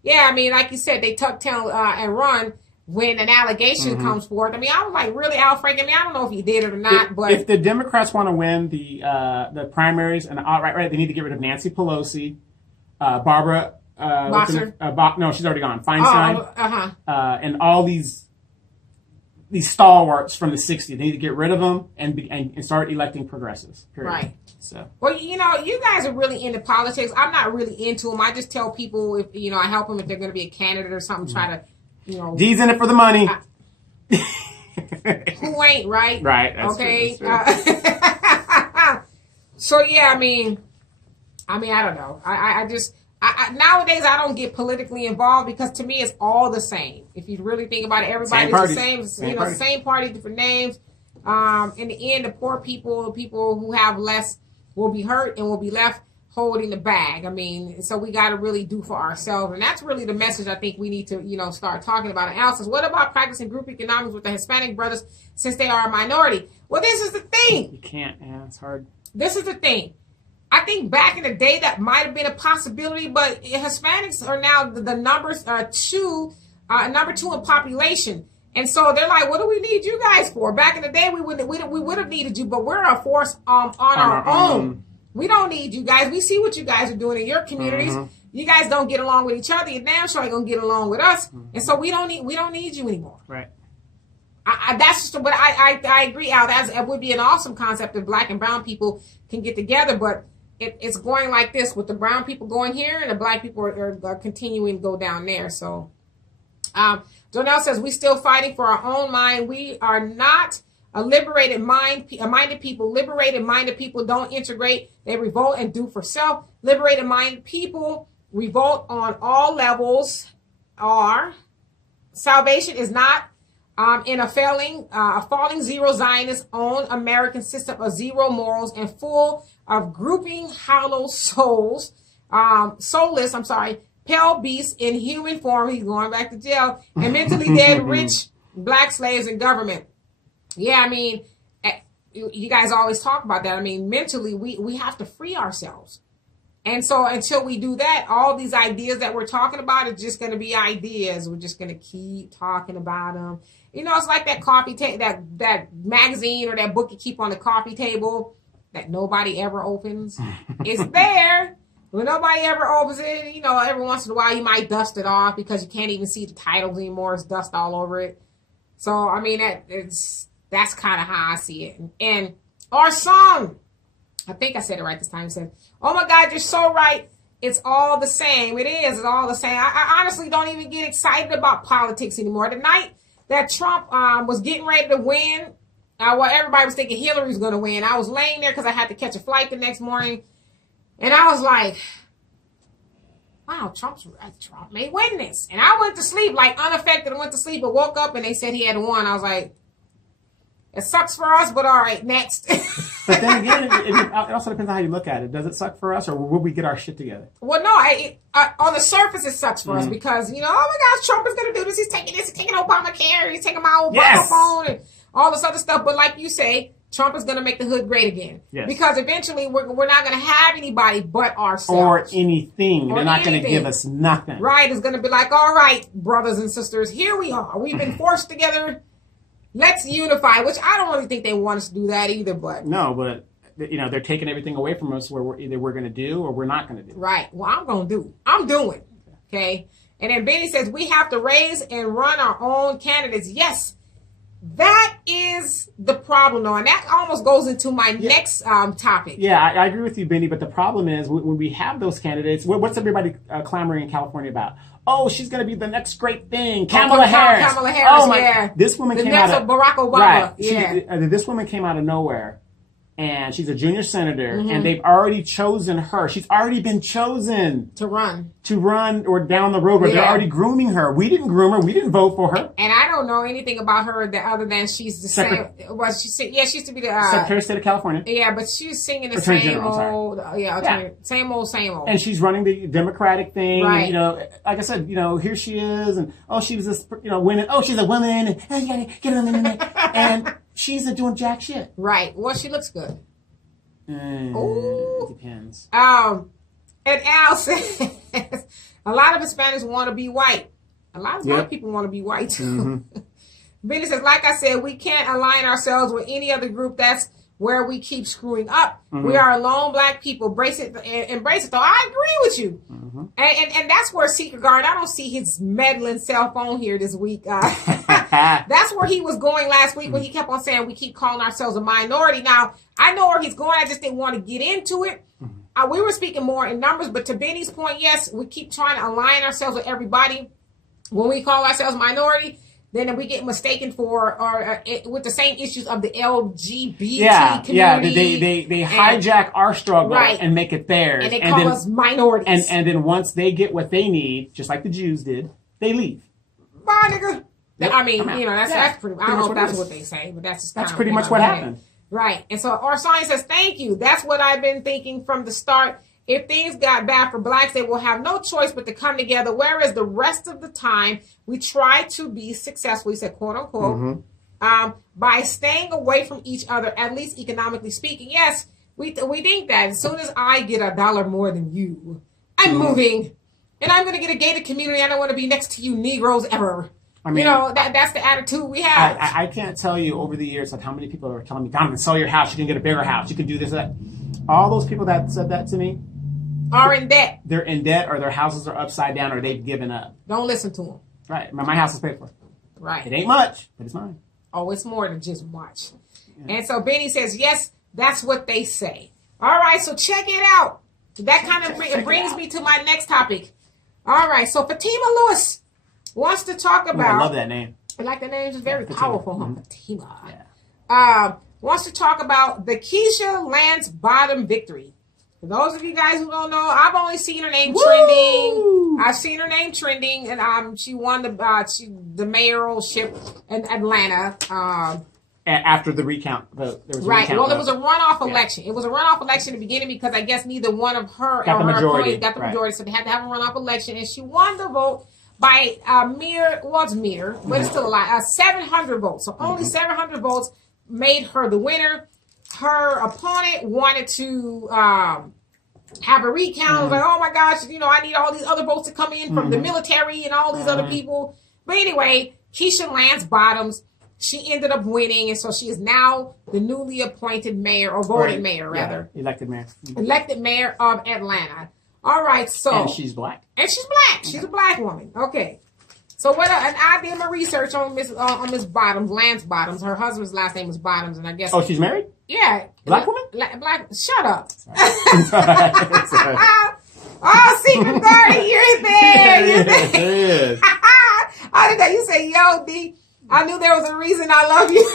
Yeah, I mean, like you said, they tuck tail and run when an allegation comes forth. I mean, I was like, really, Al Franken? I mean, I don't know if he did it or not, but if the Democrats want to win the primaries and right, they need to get rid of Nancy Pelosi, Barbara. No, she's already gone. Feinstein, and all these stalwarts from the '60s. They need to get rid of them and start electing progressives. Period. Right. So, well, you guys are really into politics. I'm not really into them. I just tell people if I help them if they're going to be a candidate or something. Try to, D's in it for the money. Who ain't, right? Right. That's okay. True, that's true. So yeah, I mean, I don't know. I just. Nowadays, I don't get politically involved because to me, it's all the same. If you really think about it, everybody's the same. Same party, different names. In the end, the poor people, the people who have less, will be hurt and will be left holding the bag. I mean, so we got to really do for ourselves, and that's really the message I think we need to, start talking about. And Al says, what about practicing group economics with the Hispanic brothers since they are a minority? Well, this is the thing. You can't. Yeah, it's hard. This is the thing. I think back in the day that might have been a possibility, but Hispanics are now the numbers are number 2 in population, and so they're like, "What do we need you guys for?" Back in the day, we would have needed you, but we're a force on our own. We don't need you guys. We see what you guys are doing in your communities. You guys don't get along with each other. You damn sure ain't gonna get along with us, and so we don't need you anymore. Right. But I agree, Al. That would be an awesome concept if Black and brown people can get together, but. It's going like this with the brown people going here and the Black people are continuing to go down there. So, Jonelle says, we still fighting for our own mind. We are not a minded people. Liberated minded people don't integrate. They revolt and do for self. Liberated minded people revolt on all levels. Salvation is not in a falling zero Zionist owned American system of zero morals and full of grouping hollow soulless, pale beasts in human form. He's going back to jail, and mentally dead rich black slaves in government. Yeah, I mean, you guys always talk about that. I mean, mentally, we have to free ourselves. And so until we do that, all these ideas that we're talking about are just going to be ideas. We're just going to keep talking about them. You know, it's like that coffee table, that magazine or that book you keep on the coffee table that nobody ever opens. It's there, but nobody ever opens it. You know, every once in a while you might dust it off because you can't even see the titles anymore. It's dust all over it. So, I mean, that's kind of how I see it. And our song, I think I said it right this time. It said, "Oh my God, you're so right. It's all the same." It is. It's all the same. I honestly don't even get excited about politics anymore. The night that Trump was getting ready to win, everybody was thinking Hillary's going to win. I was laying there because I had to catch a flight the next morning. And I was like, wow, Trump may win this. And I went to sleep like unaffected. I went to sleep, but woke up and they said he had won. I was like, it sucks for us, but all right, next. But then again, it also depends on how you look at it. Does it suck for us, or will we get our shit together? Well, no, on the surface, it sucks for us because, you know, oh my gosh, Trump is going to do this. He's taking Obamacare. He's taking my Obama phone and all this other stuff. But like you say, Trump is going to make the hood great again. Yes. Because eventually we're not going to have anybody but ourselves. Or anything. They're not going to give us nothing. Right. It's going to be like, all right, brothers and sisters, here we are. We've been forced together. Let's unify, which I don't really think they want us to do that either, but... No, but, you know, they're taking everything away from us where we're going to do or we're not going to do. Right. Well, I'm going to do. I'm doing. Okay? And then Benny says, we have to raise and run our own candidates. Yes, that is the problem, though. And that almost goes into my next topic. Yeah, I agree with you, Benny, but the problem is when we have those candidates, what's everybody clamoring in California about? Oh, she's going to be the next great thing. Kamala Harris. Kamala Harris, oh my, yeah. This woman came out of... Barack Obama. Right. Yeah. This woman came out of nowhere. And she's a junior senator. And they've already chosen her. She's already been chosen. To run or down the road. Where they're already grooming her. We didn't groom her. We didn't vote for her. And I don't know anything about her other than she's the same... Well, she used to be the... Secretary of State of California. Yeah, but she's singing the Attorney same General, old... Same old. And she's running the Democratic thing. Right. And, you know, like I said, you know, here she is. And, she was this, you know, women. Oh, she's a woman. And, you gotta get a woman in there. And she's doing jack shit. Right. Well, she looks good. It depends. And Al says a lot of Hispanics want to be white. A lot of white people want to be white too. Benny says, like I said, we can't align ourselves with any other group. That's where we keep screwing up. We are alone black people. Embrace it. Though I agree with you. And that's where Seeker Guard, I don't see his meddling cell phone here this week. That's where he was going last week when he kept on saying we keep calling ourselves a minority. Now, I know where he's going. I just didn't want to get into it. We were speaking more in numbers, but to Benny's point, yes, we keep trying to align ourselves with everybody. When we call ourselves minority, then we get mistaken for or with the same issues of the LGBT community. Yeah, they hijack our struggle and make it theirs. And they call us minorities. And then once they get what they need, just like the Jews did, they leave. Bye, nigga. Yep. I mean, you know, that's pretty, I don't know if that's what they say, but that's just that's pretty much what happened. Right. And so our sign says, thank you. That's what I've been thinking from the start. If things got bad for blacks, they will have no choice but to come together. Whereas the rest of the time, we try to be successful, he said, quote unquote, by staying away from each other, at least economically speaking. Yes, we think that as soon as I get $1 more than you, I'm moving and I'm going to get a gated community. I don't want to be next to you Negroes ever. I mean, you know, that's the attitude we have. I can't tell you over the years like how many people are telling me, Donovan, sell your house. You can get a bigger house. You can do this, that. All those people that said that to me are in debt. They're in debt, or their houses are upside down, or they've given up. Don't listen to them. Right. My house is paid for. Right. It ain't much, but it's mine. Oh, it's more than just much. Yeah. And so Benny says, yes, that's what they say. All right, so check it out. That kind of brings me to my next topic. All right, so Fatima Lewis wants to talk about... I love that name. I like the name. It's very powerful. Fatima. Yeah. Wants to talk about the Keisha Lance Bottom victory. For those of you guys who don't know, I've only seen her name trending. I've seen her name trending, and she won the mayoralship in Atlanta. After the recount, there was a right. recount Well, it was a runoff election. It was a runoff election in the beginning because I guess neither one of her got or the her majority. opponents got the majority, so they had to have a runoff election, and she won the vote by mere, but it's still a lot, 700 votes. So only 700 votes made her the winner. Her opponent wanted to have a recount. Like, oh my gosh, I need all these other votes to come in from the military and all these other people. But anyway, Keisha Lance Bottoms, she ended up winning, and so she is now the newly appointed mayor, or voted mayor, rather. Yeah, elected mayor. Elected mayor of Atlanta. All right, so. And she's black. She's a black woman. Okay. So I did my research on Miss Bottoms, Lance Bottoms. Her husband's last name is Bottoms, and I guess. Oh, she's married? Yeah. Black woman? Black. Shut up. Sorry. Oh, secret garden, you're there. You're there. Yes. I did that. You say, yo, D. I knew there was a reason I love you.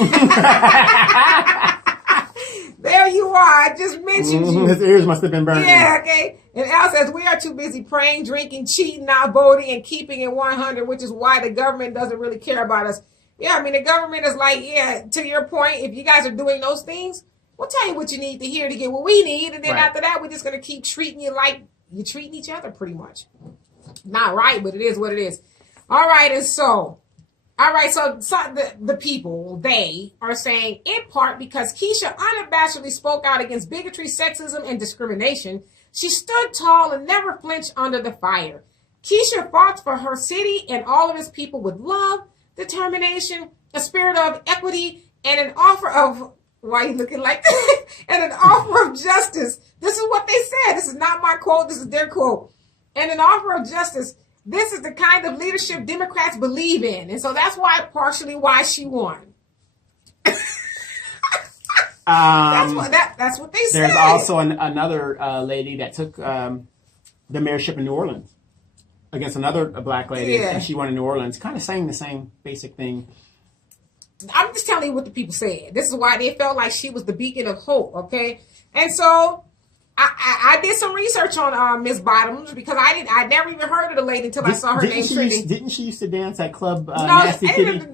There you are. I just mentioned you. His ears must have been burning. Yeah, okay. And Al says, we are too busy praying, drinking, cheating, not voting, and keeping it 100, which is why the government doesn't really care about us. Yeah, I mean, the government is like, yeah, to your point, if you guys are doing those things, we'll tell you what you need to hear to get what we need. And then after that, we're just going to keep treating you like you're treating each other pretty much. Not right, but it is what it is. All right, so the people, they are saying, in part because Keisha unabashedly spoke out against bigotry, sexism, and discrimination, she stood tall and never flinched under the fire. Keisha fought for her city and all of its people with love, determination, a spirit of equity, and an offer of, why are you looking like that? And an offer of justice. This is what they said. This is not my quote. This is their quote. And an offer of justice. This is the kind of leadership Democrats believe in. And so that's partially why she won. That's what they said. There's also another lady that took the mayorship in New Orleans against another black lady, and she won in New Orleans, kind of saying the same basic thing. I'm just telling you what the people said. This is why they felt like she was the beacon of hope, okay? And so I did some research on Miss Bottoms because I never even heard of the lady until I saw her name trending. Didn't she used to dance at Club Nasty Kitty?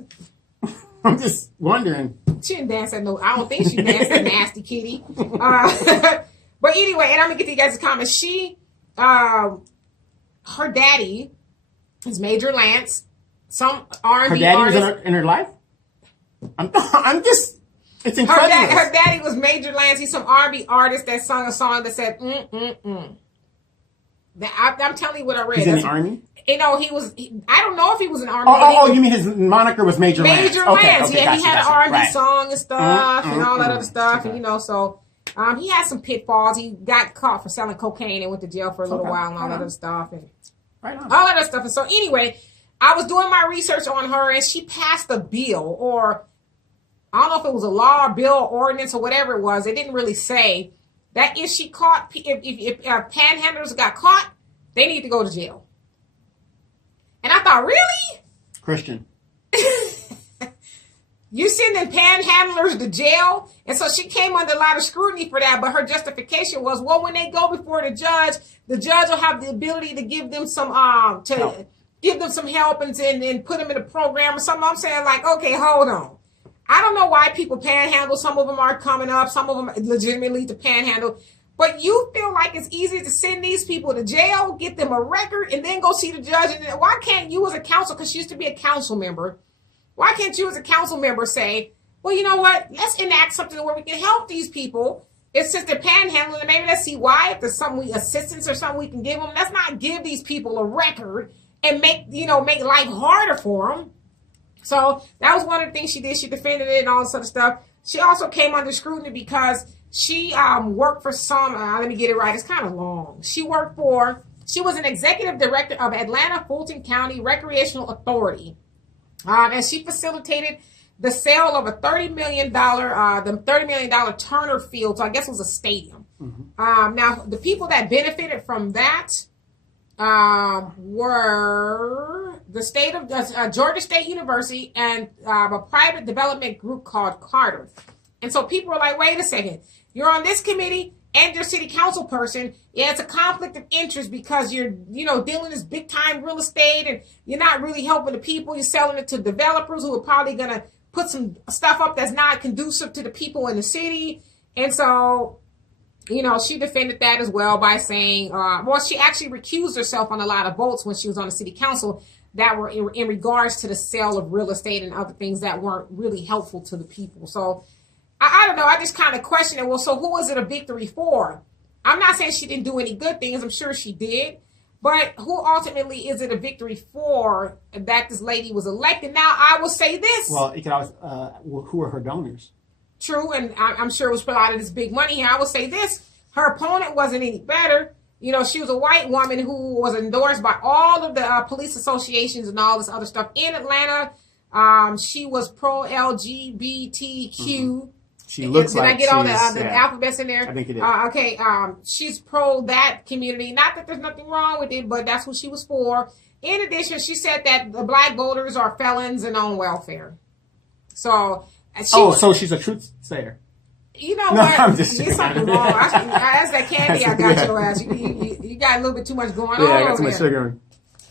I'm just wondering. She didn't dance at no. I don't think she danced at Nasty Kitty. But anyway, and I'm gonna get to you guys' comments. She, her daddy is Major Lance. Some R&B Her daddy artist. was in her life. I'm just. It's incredible. Her daddy was Major Lance. He's some R&B artist that sung a song that said, I'm telling you what I read. He's in the Army? He was, I don't know if he was in the Army. Oh, you mean his moniker was Major Lance? Major Lance. Okay, Yeah, he had an R&B song and stuff and all that other stuff. Okay. And, so he had some pitfalls. He got caught for selling cocaine and went to jail for a little while and all that other stuff. And all that other stuff. And so anyway, I was doing my research on her and she passed a bill, or I don't know if it was a law, bill, ordinance, or whatever it was. It didn't really say that if she caught, if panhandlers got caught, they need to go to jail. And I thought, really? Christian. You sending panhandlers to jail? And so she came under a lot of scrutiny for that. But her justification was, well, when they go before the judge will have the ability to give them some help and put them in a program or something. I'm saying, like, okay, hold on. I don't know why people panhandle. Some of them are coming up. Some of them legitimately to panhandle. But you feel like it's easier to send these people to jail, get them a record, and then go see the judge. And why can't you as a council, because she used to be a council member, why can't you as a council member say, well, you know what? Let's enact something where we can help these people. It's just they're panhandling, and maybe let's see why. If there's some assistance or something we can give them, let's not give these people a record and make life harder for them. So that was one of the things she did. She defended it and all this other stuff. She also came under scrutiny because she worked for let me get it right. It's kind of long. She was an executive director of Atlanta Fulton County Recreational Authority. And she facilitated the sale of a $30 million Turner Field. So I guess it was a stadium. Mm-hmm. Now, the people that benefited from that were the state of Georgia State University and a private development group called Carter. And so people were like, wait a second, you're on this committee and your city council person, yeah, it's a conflict of interest because you're, dealing this big time real estate and you're not really helping the people. You're selling it to developers who are probably going to put some stuff up that's not conducive to the people in the city. And so, she defended that as well by saying, she actually recused herself on a lot of votes when she was on the city council that were in regards to the sale of real estate and other things that weren't really helpful to the people. So I don't know. I just kind of question it. Well, so who is it a victory for? I'm not saying she didn't do any good things. I'm sure she did. But who ultimately is it a victory for that this lady was elected? Now, I will say this. Well, you can always, who are her donors? True, and I'm sure it was for a lot of this big money here. I will say this. Her opponent wasn't any better. She was a white woman who was endorsed by all of the police associations and all this other stuff in Atlanta. She was pro-LGBTQ. Mm-hmm. She looks Did like I get all the alphabets in there? I think you did. Okay. She's pro that community. Not that there's nothing wrong with it, but that's what she was for. In addition, she said that the black voters are felons and on welfare. So so she's a truth sayer. You know what? I'm just There's something wrong. That's that candy I got your ass. You got a little bit too much going on. Yeah, I got too much sugar.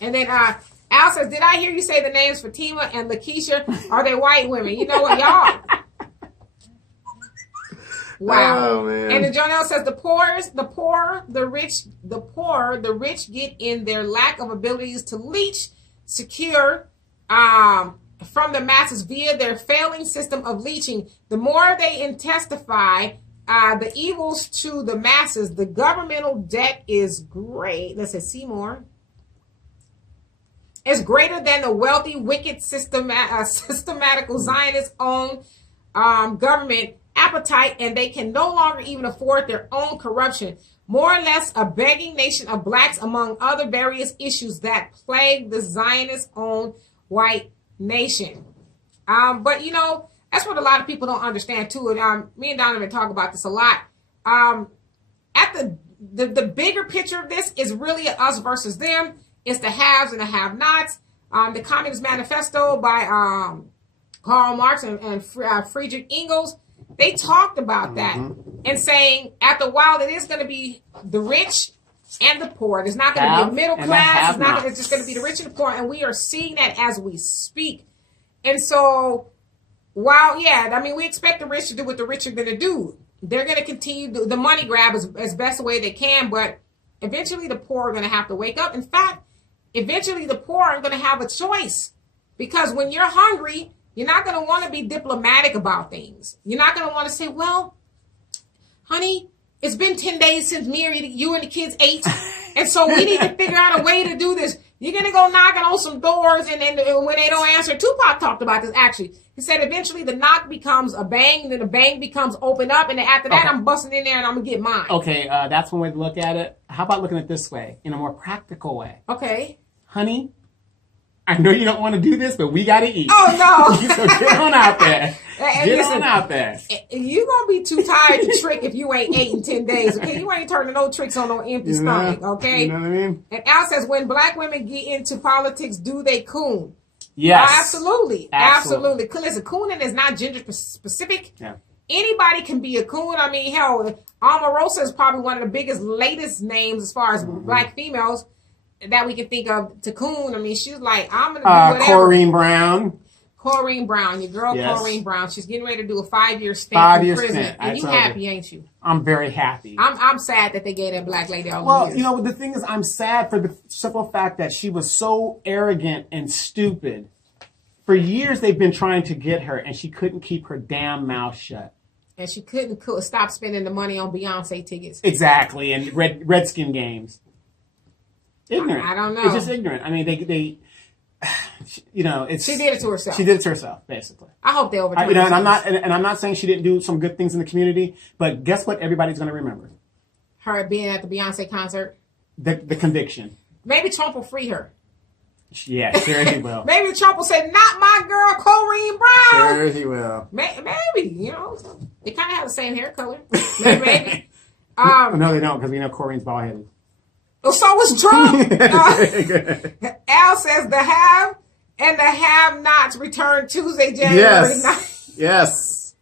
And then Al says, did I hear you say the names Fatima and Lakeisha? Are they white women? You know what, y'all? Wow. Oh, man. And then Jonelle says the rich get in their lack of abilities to leech, secure from the masses via their failing system of leeching. The more they intensify the evils to the masses, the governmental debt is great. Let's say Seymour. Is greater than the wealthy, wicked, systematical Zionist-owned government appetite, and they can no longer even afford their own corruption. More or less a begging nation of blacks, among other various issues that plague the Zionist-owned white nation. But that's what a lot of people don't understand too. And me and Donovan talk about this a lot. At the bigger picture of this is really us versus them. It's the haves and the have-nots. The Communist Manifesto by Karl Marx and Friedrich Engels, they talked about that and saying after a while it is going to be the rich and the poor. There's not going to be a middle class. It's just going to be the rich and the poor. And we are seeing that as we speak. And so, we expect the rich to do what the rich are going to do. They're going to continue the money grab as best way they can. But eventually the poor are going to have to wake up. In fact, eventually the poor are going to have a choice. Because when you're hungry, you're not going to want to be diplomatic about things. You're not going to want to say, well, honey, it's been 10 days since you and the kids ate. And so we need to figure out a way to do this. You're going to go knocking on some doors. And then when they don't answer, Tupac talked about this actually. He said eventually the knock becomes a bang. And then the bang becomes open up. And then after that, I'm busting in there and I'm going to get mine. Okay, that's one way to look at it. How about looking at it this way, in a more practical way? Okay. Honey, I know you don't want to do this, but we got to eat. Oh, no. So get on out there. On out there. You're going to be too tired to trick if you ain't 8 in 10 days, okay? You ain't turning no tricks on no empty stomach, okay? You know what I mean? And Al says, when black women get into politics, do they coon? Yes. Absolutely. Listen, cooning is not gender specific. Yeah. Anybody can be a coon. I mean, hell, Omarosa is probably one of the biggest, latest names as far as black females that we can think of to coon. I mean, she's like, I'm going to do whatever. Corrine Brown, your girl, yes. Corrine Brown. She's getting ready to do a 5-year stint in prison. And you happy, ain't you? I'm very happy. I'm sad that they gave that black lady all the years. Well, the thing is, I'm sad for the simple fact that she was so arrogant and stupid. For years, they've been trying to get her, and she couldn't keep her damn mouth shut. And she couldn't stop spending the money on Beyonce tickets. Exactly, and Redskin games. Ignorant. I don't know. It's just ignorant. I mean, they it's. She did it to herself. She did it to herself, basically. I hope they overturn it. And I'm not saying she didn't do some good things in the community, but guess what? Everybody's going to remember her being at the Beyonce concert. The conviction. Maybe Trump will free her. Yeah, sure he will. Maybe Trump will say, "Not my girl, Corrine Brown." Sure he will. Maybe they kind of have the same hair color. Maybe. No, they don't, because we know Corrine's bald headed. So was Trump. Al says the have and the have-nots return Tuesday, January 9th. Yes.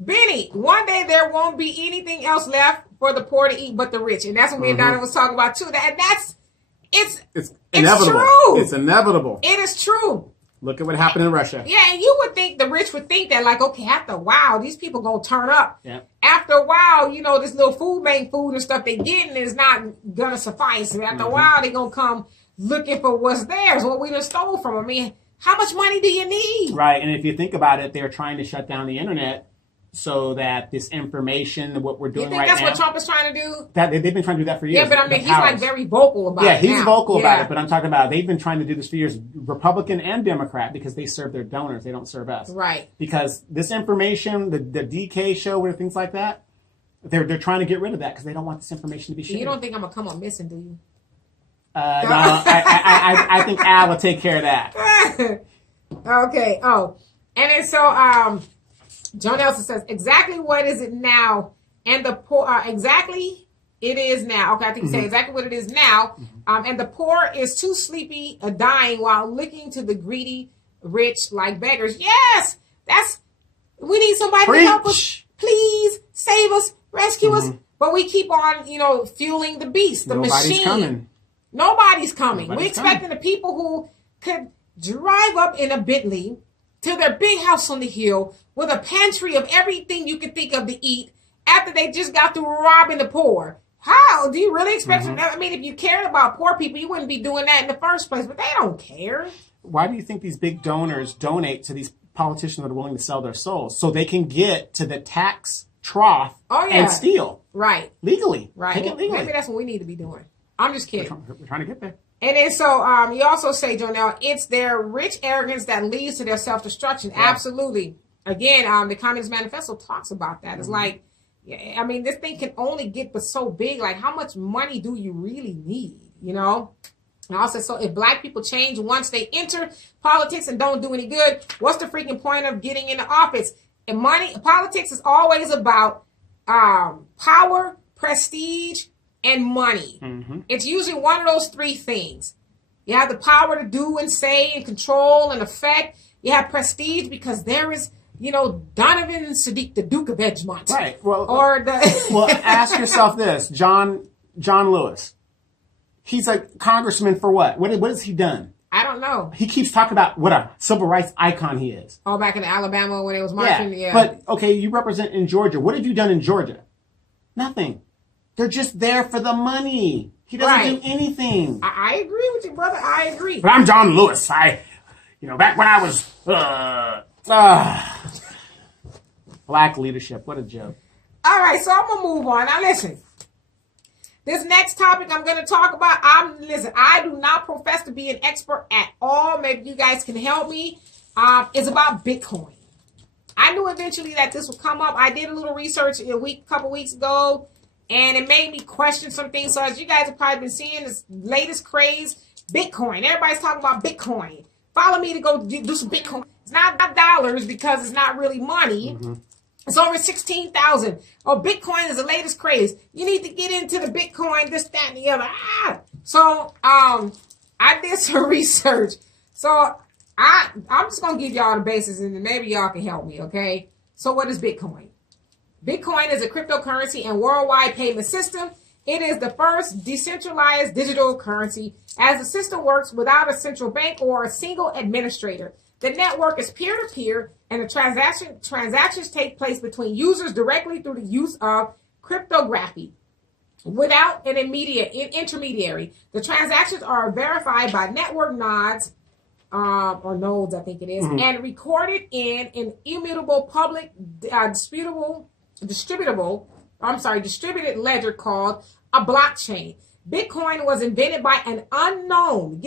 Benny, one day there won't be anything else left for the poor to eat but the rich. And that's what me and Donna was talking about too. It's inevitable. True. It's inevitable. It is true. Look at what happened in Russia. Yeah, and you would think the rich would think that, like, okay, after a while, these people gonna turn up. Yeah. After a while, this little food bank food and stuff they getting is not gonna suffice. After a while, they gonna come looking for what's theirs, what we done stole from them. I mean, how much money do you need? Right, and if you think about it, they're trying to shut down the internet so that this information, what we're doing right now. You think that's what Trump is trying to do? They've been trying to do that for years. Yeah, but I mean, he's like very vocal about it. Yeah, he's now. vocal about it, but I'm talking about they've been trying to do this for years, Republican and Democrat, because they serve their donors. They don't serve us. Right. Because this information, the DK show and things like that, they're trying to get rid of that because they don't want this information to be shared. You don't think I'm going to come up missing, do you? No, I think Al will take care of that. Okay. Oh, and then so Joe Nelson says, exactly what is it now? And the poor, exactly it is now. Okay, I think you say exactly what it is now. And the poor is too sleepy, dying while looking to the greedy rich like beggars. Yes, we need somebody to help us. Please save us, rescue us. But we keep on, fueling the beast, the machine. Nobody's coming. We're expecting the people who could drive up in a Bentley to their big house on the hill with a pantry of everything you could think of to eat after they just got through robbing the poor. How? Do you really expect them? I mean, if you cared about poor people, you wouldn't be doing that in the first place, but they don't care. Why do you think these big donors donate to these politicians that are willing to sell their souls so they can get to the tax trough and steal? Right. Legally. Right. Take it legally. Maybe that's what we need to be doing. I'm just kidding. We're trying to get there. And then so you also say, Jonelle, it's their rich arrogance that leads to their self-destruction. Yeah. Absolutely. Again, the Communist Manifesto talks about that. It's like, I mean, this thing can only get but so big. Like, how much money do you really need? And also, so if black people change once they enter politics and don't do any good, what's the freaking point of getting into office? And politics is always about power, prestige, and money. It's usually one of those three things. You have the power to do and say and control and affect. You have prestige because there is, Donovan Sadiq, the Duke of Edgemont. Right. Well, well, ask yourself this. John Lewis. He's a congressman for what? What has he done? I don't know. He keeps talking about what a civil rights icon he is. Oh, back in Alabama when it was marching? Yeah. But, okay, you represent in Georgia. What have you done in Georgia? Nothing. They're just there for the money. He doesn't do anything. I agree with you, brother. I agree. But I'm John Lewis. Back when I was, black leadership. What a joke. All right, so I'm going to move on. Now, listen. This next topic I'm going to talk about, I do not profess to be an expert at all. Maybe you guys can help me. It's about Bitcoin. I knew eventually that this would come up. I did a little research a couple weeks ago, and it made me question some things. So as you guys have probably been seeing, this latest craze, Bitcoin. Everybody's talking about Bitcoin. Follow me to go do some Bitcoin. It's not dollars because it's not really money. It's over 16,000. Oh, Bitcoin is the latest craze. You need to get into the Bitcoin, this, that, and the other. So I did some research. So I'm just going to give y'all the basics, and then maybe y'all can help me, okay? So what is Bitcoin? Bitcoin is a cryptocurrency and worldwide payment system. It is the first decentralized digital currency, as the system works without a central bank or a single administrator. The network is peer-to-peer, and the transactions take place between users directly through the use of cryptography without an intermediary. The transactions are verified by network nodes, or nodes, I think it is, and recorded in an immutable public distributed ledger called a blockchain. Bitcoin was invented by an unknown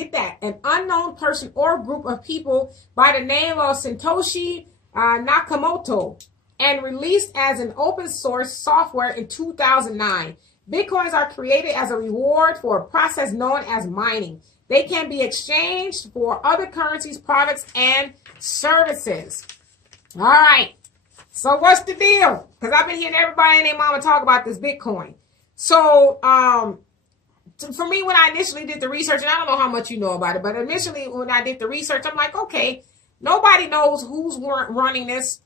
person or group of people by the name of Satoshi Nakamoto, and released as an open source software in 2009. Bitcoins are created as a reward for a process known as mining. They can be exchanged for other currencies, products, and services. All right. So what's the deal? Because I've been hearing everybody and their mama talk about this Bitcoin. So, for me, when I initially did the research, and I don't know how much you know about it, but initially when I did the research, I'm like, okay, nobody knows who's running this.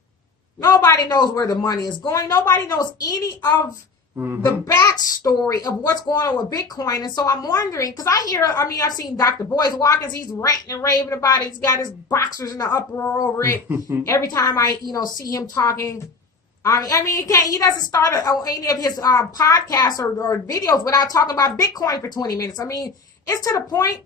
Nobody knows where the money is going. Nobody knows any of the backstory of what's going on with Bitcoin. And so I'm wondering, because I've seen Dr. Boyce Watkins, he's ranting and raving about it. He's got his boxers in the uproar over it. Every time I, see him talking. He doesn't start any of his podcasts or videos without talking about Bitcoin for 20 minutes. I mean, it's to the point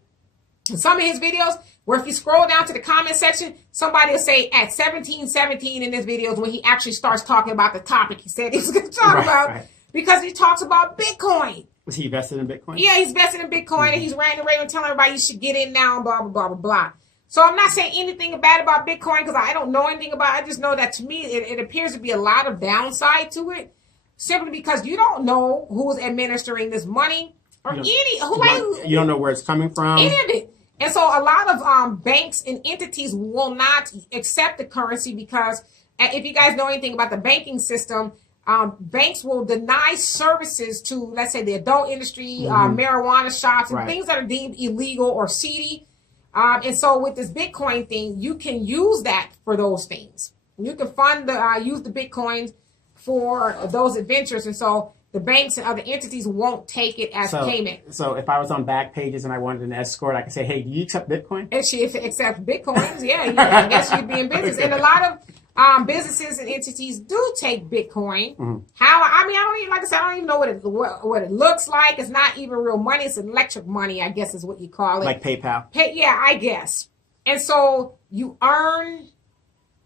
in some of his videos where if you scroll down to the comment section, somebody will say at 1717 in his videos when he actually starts talking about the topic he said he was going to talk about. Right. Because he talks about Bitcoin. Was he invested in Bitcoin? Yeah, he's invested in Bitcoin, and he's ranting and raving, telling everybody you should get in now, and blah, blah, blah, blah, blah. So I'm not saying anything bad about Bitcoin because I don't know anything about it. I just know that to me, it appears to be a lot of downside to it, simply because you don't know who's administering this money or you don't know where it's coming from. Any of it. And so a lot of banks and entities will not accept the currency because if you guys know anything about the banking system, banks will deny services to, let's say, the adult industry, marijuana shops, and things that are deemed illegal or seedy. And so with this Bitcoin thing, you can use that for those things. You can use the Bitcoins for those adventures. And so the banks and other entities won't take it as payment. So if I was on Backpages and I wanted an escort, I could say, hey, do you accept Bitcoin? If she accepts Bitcoins, I guess you'd be in business. And a lot of businesses and entities do take Bitcoin. I don't even know what it looks like. It's not even real money. It's electric money, I guess is what you call it. Like PayPal. I guess. And so you earn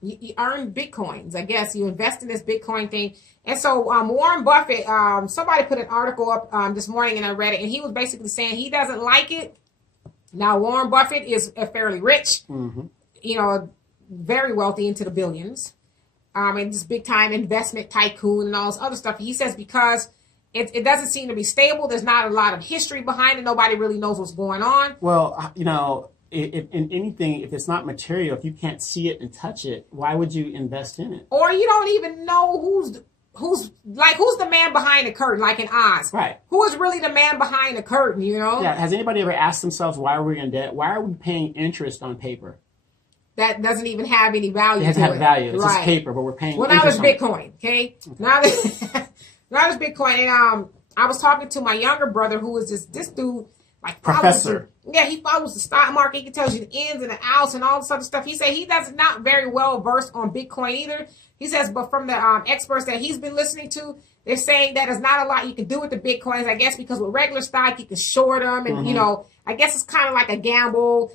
Bitcoins, I guess. You invest in this Bitcoin thing. And so Warren Buffett, somebody put an article up this morning and I read it, and he was basically saying he doesn't like it. Now, Warren Buffett is fairly rich, very wealthy, into the billions, and this big time investment tycoon and all this other stuff. He says because it doesn't seem to be stable. There's not a lot of history behind it. Nobody really knows what's going on. Well, if in anything, if it's not material, if you can't see it and touch it, why would you invest in it? Or you don't even know who's the man behind the curtain, like in Oz. Right. Who is really the man behind the curtain, Yeah. Has anybody ever asked themselves, why are we in debt? Why are we paying interest on paper? That doesn't even have any value. It doesn't have value. It's just paper, but we're paying interest. Well, now there's Bitcoin, okay? Now there's Bitcoin. And I was talking to my younger brother who was this dude, like professor. He follows the stock market. He tells you the ins and the outs and all this other stuff. He said he does not very well versed on Bitcoin either. He says, but from the experts that he's been listening to, they're saying that there's not a lot you can do with the Bitcoins, I guess, because with regular stock, you can short them. And, I guess it's kind of like a gamble.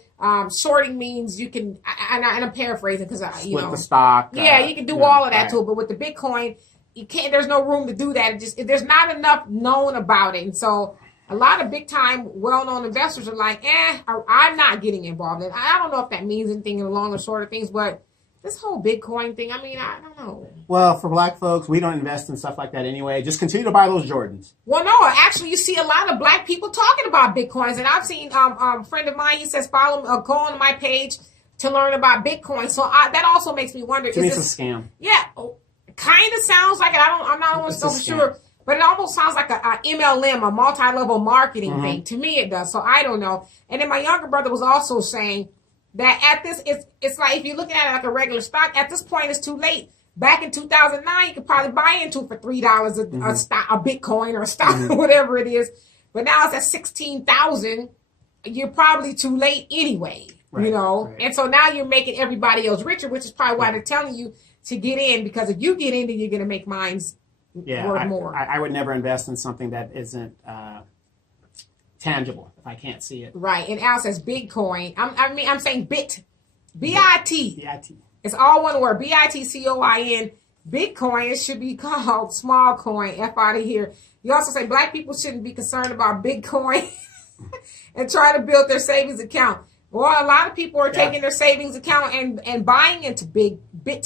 Shorting means you can, and I'm paraphrasing because, split the stock. Yeah, you can do all of that too. But with the Bitcoin, you can't, there's no room to do that. There's not enough known about it. And so a lot of big time, well-known investors are like, I'm not getting involved in it. I don't know if that means anything in the long or short of things, but this whole Bitcoin thing, I don't know. Well, for black folks, we don't invest in stuff like that anyway. Just continue to buy those Jordans. Well, no, actually, you see a lot of black people talking about Bitcoins. And I've seen a friend of mine, he says, go on my page to learn about Bitcoin. So that also makes me wonder. To me, it's a scam. Yeah, kind of sounds like it. I'm not so sure. But it almost sounds like a MLM, a multi-level marketing thing. To me, it does. So I don't know. And then my younger brother was also saying that at this, it's like if you're looking at it like a regular stock, at this point, it's too late. Back in 2009, you could probably buy into for $3 a stock, a Bitcoin or a stock, or whatever it is. But now it's at 16,000. You're probably too late anyway, Right. And so now you're making everybody else richer, which is probably why they're telling you to get in, because if you get in, then you're going to make mines worth more. I would never invest in something that isn't tangible if I can't see it. Right. And Al says Bitcoin. I'm saying bit. B-I-T. B-I-T. It's all one word. B-I-T-C-O-I-N. Bitcoin. It should be called small coin. F out of here. You also say black people shouldn't be concerned about Bitcoin and try to build their savings account. Well, a lot of people are taking their savings account and buying into Bitcoin.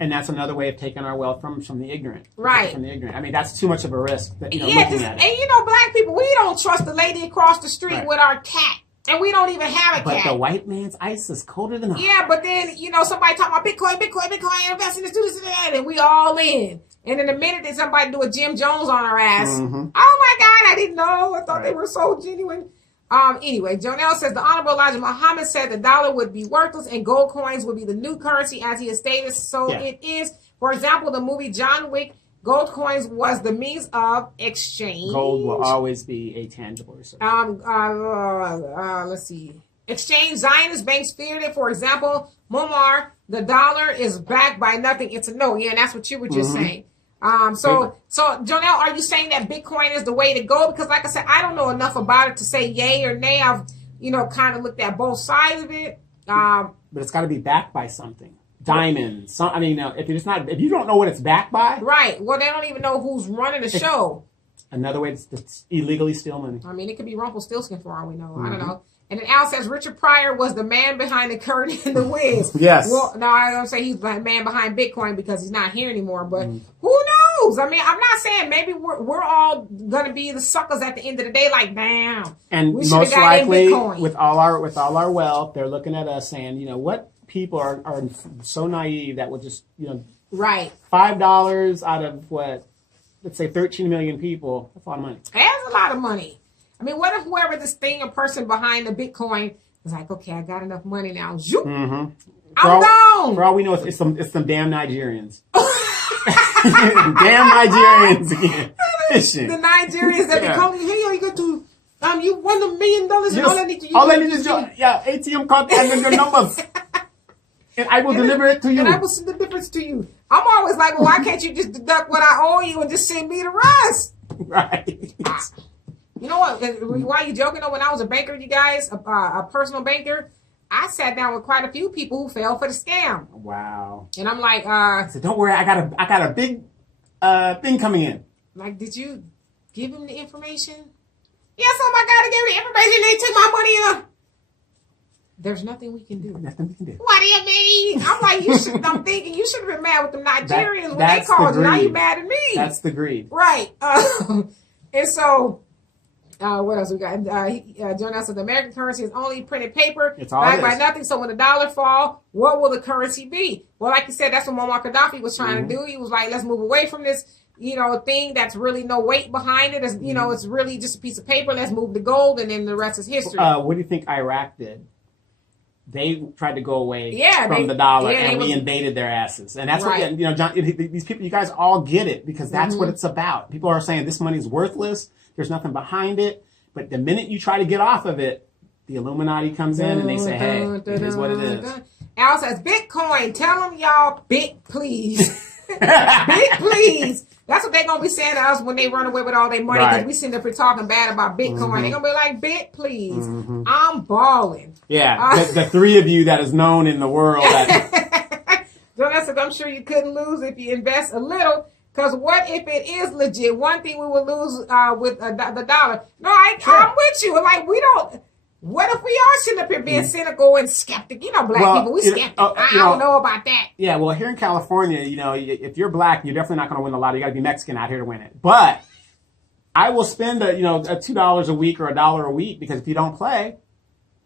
And that's another way of taking our wealth from the ignorant. Right. From the ignorant. I mean, that's too much of a risk. Looking at it. And black people, we don't trust the lady across the street with our cat. And we don't even have a cat. But the white man's ice is colder than ours. Yeah, but then, somebody talking about Bitcoin, invest in this, do this, and that, and we all in. And in the minute that somebody do a Jim Jones on our ass, oh my God, I didn't know. I thought they were so genuine. Anyway, Jonelle says the Honorable Elijah Muhammad said the dollar would be worthless and gold coins would be the new currency, as he has stated. So it is. For example, the movie John Wick, gold coins was the means of exchange. Gold will always be a tangible resource. Let's see. Exchange. Zionist banks feared it. For example, Muammar, the dollar is backed by nothing. It's a no. Yeah, and that's what you were just saying. So Jonelle, are you saying that Bitcoin is the way to go? Because like I said, I don't know enough about it to say yay or nay. I've, kind of looked at both sides of it. But it's got to be backed by something. Diamonds. If you don't know what it's backed by. Right. Well, they don't even know who's running the show. Another way to illegally steal money. I mean, it could be Rumpelstiltskin for all we know. I don't know. And then Al says Richard Pryor was the man behind the curtain in The Wiz. Yes. Well, no, I don't say he's the man behind Bitcoin because he's not here anymore. But who knows? I mean, I'm not saying maybe we're all gonna be the suckers at the end of the day. Like, damn. And we most likely, with all our wealth, they're looking at us saying, what people are so naive that will just right $5 out of what, let's say 13 million people. That's a lot of money. That's a lot of money. I mean, what if whoever this thing or person behind the Bitcoin is like, okay, I got enough money now. Zoop, I'm gone. For all we know, it's some damn Nigerians. Damn Nigerians again. Fishing. The Nigerians that be calling, hey, you got to, you won $1 million and all I need to use. All I need is your ATM card and your numbers. And I will deliver it to you. And I will send the difference to you. I'm always like, well, why can't you just deduct what I owe you and just send me the rest? Right. You know what? Why are you joking? When I was a banker, you guys, a personal banker, I sat down with quite a few people who fell for the scam. Wow. And I'm like, I said, don't worry, I got a big thing coming in. Like, did you give him the information? Yes, oh my God, I gave the information. They took my money. There's nothing we can do. Nothing we can do. What do you mean? I'm like, I'm thinking you should have been mad with them Nigerians when they called you. Now you mad at me. That's the greed. Right. And so, what else we got? John said the American currency is only printed paper, backed by nothing. So when the dollar fall, what will the currency be? Well, like you said, that's what Muammar Gaddafi was trying to do. He was like, let's move away from this, thing that's really no weight behind it. It's, it's really just a piece of paper. Let's move to gold, and then the rest is history. What do you think Iraq did? They tried to go away from the dollar, and we invaded their asses. And that's what, John, these people, you guys all get it, because that's what it's about. People are saying this money's worthless. There's nothing behind it. But the minute you try to get off of it, the Illuminati comes in and they say, hey, it is what it is. Al says, Bitcoin, tell them y'all, bit please. Bit please. That's what they're going to be saying to us when they run away with all their money, because we sitting up here talking bad about Bitcoin. They're going to be like, bit please. I'm balling. Yeah, the three of you that is known in the world. Jonathan says, I'm sure you couldn't lose if you invest a little. Because what if it is legit? One thing we will lose with the dollar. No, I'm with you. Like, we don't. What if we are sitting up here being cynical and skeptic? Black people, we skeptic. I don't know about that. Yeah, well, here in California, if you're black, you're definitely not going to win the lottery. You got to be Mexican out here to win it. But I will spend a $2 a week or $1 a week, because if you don't play,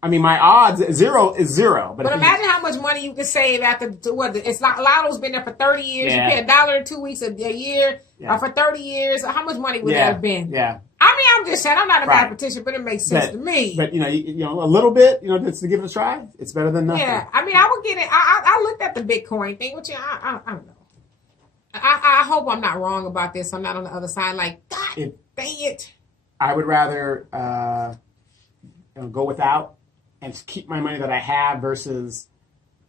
I mean, my odds zero is zero. But imagine how much money you could save after it's like Lotto's been there for 30 years. Yeah. You pay $1 in 2 weeks a year for 30 years. How much money would that have been? Yeah. I mean, I'm just saying, I'm not a mathematician, but it makes sense to me. But a little bit, just to give it a try, it's better than nothing. Yeah, I mean, I would get it. I looked at the Bitcoin thing, which I don't know. I hope I'm not wrong about this. I'm not on the other side. Like, God, dang it. I would rather go without and keep my money that I have versus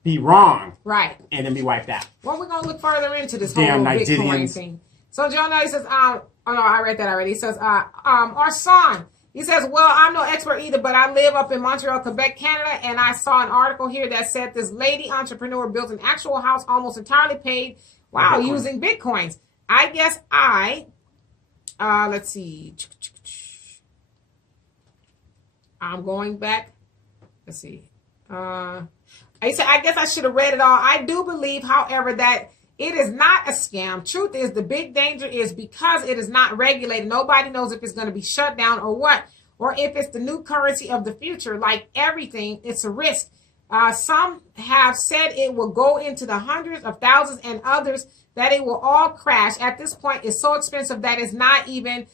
be wrong. Right. And then be wiped out. Well, we're going to look further into this whole Bitcoin thing. So, John, he says, oh, no, I read that already. He says, our son, he says, well, I'm no expert either, but I live up in Montreal, Quebec, Canada, and I saw an article here that said this lady entrepreneur built an actual house almost entirely paid, using Bitcoins. I guess let's see. I'm going back. Let's see. I said, I guess I should have read it all. I do believe, however, that it is not a scam. Truth is, the big danger is because it is not regulated. Nobody knows if it's going to be shut down or what, or if it's the new currency of the future. Like everything, it's a risk. Some have said it will go into the hundreds of thousands, and others that it will all crash. At this point, it's so expensive that it's not even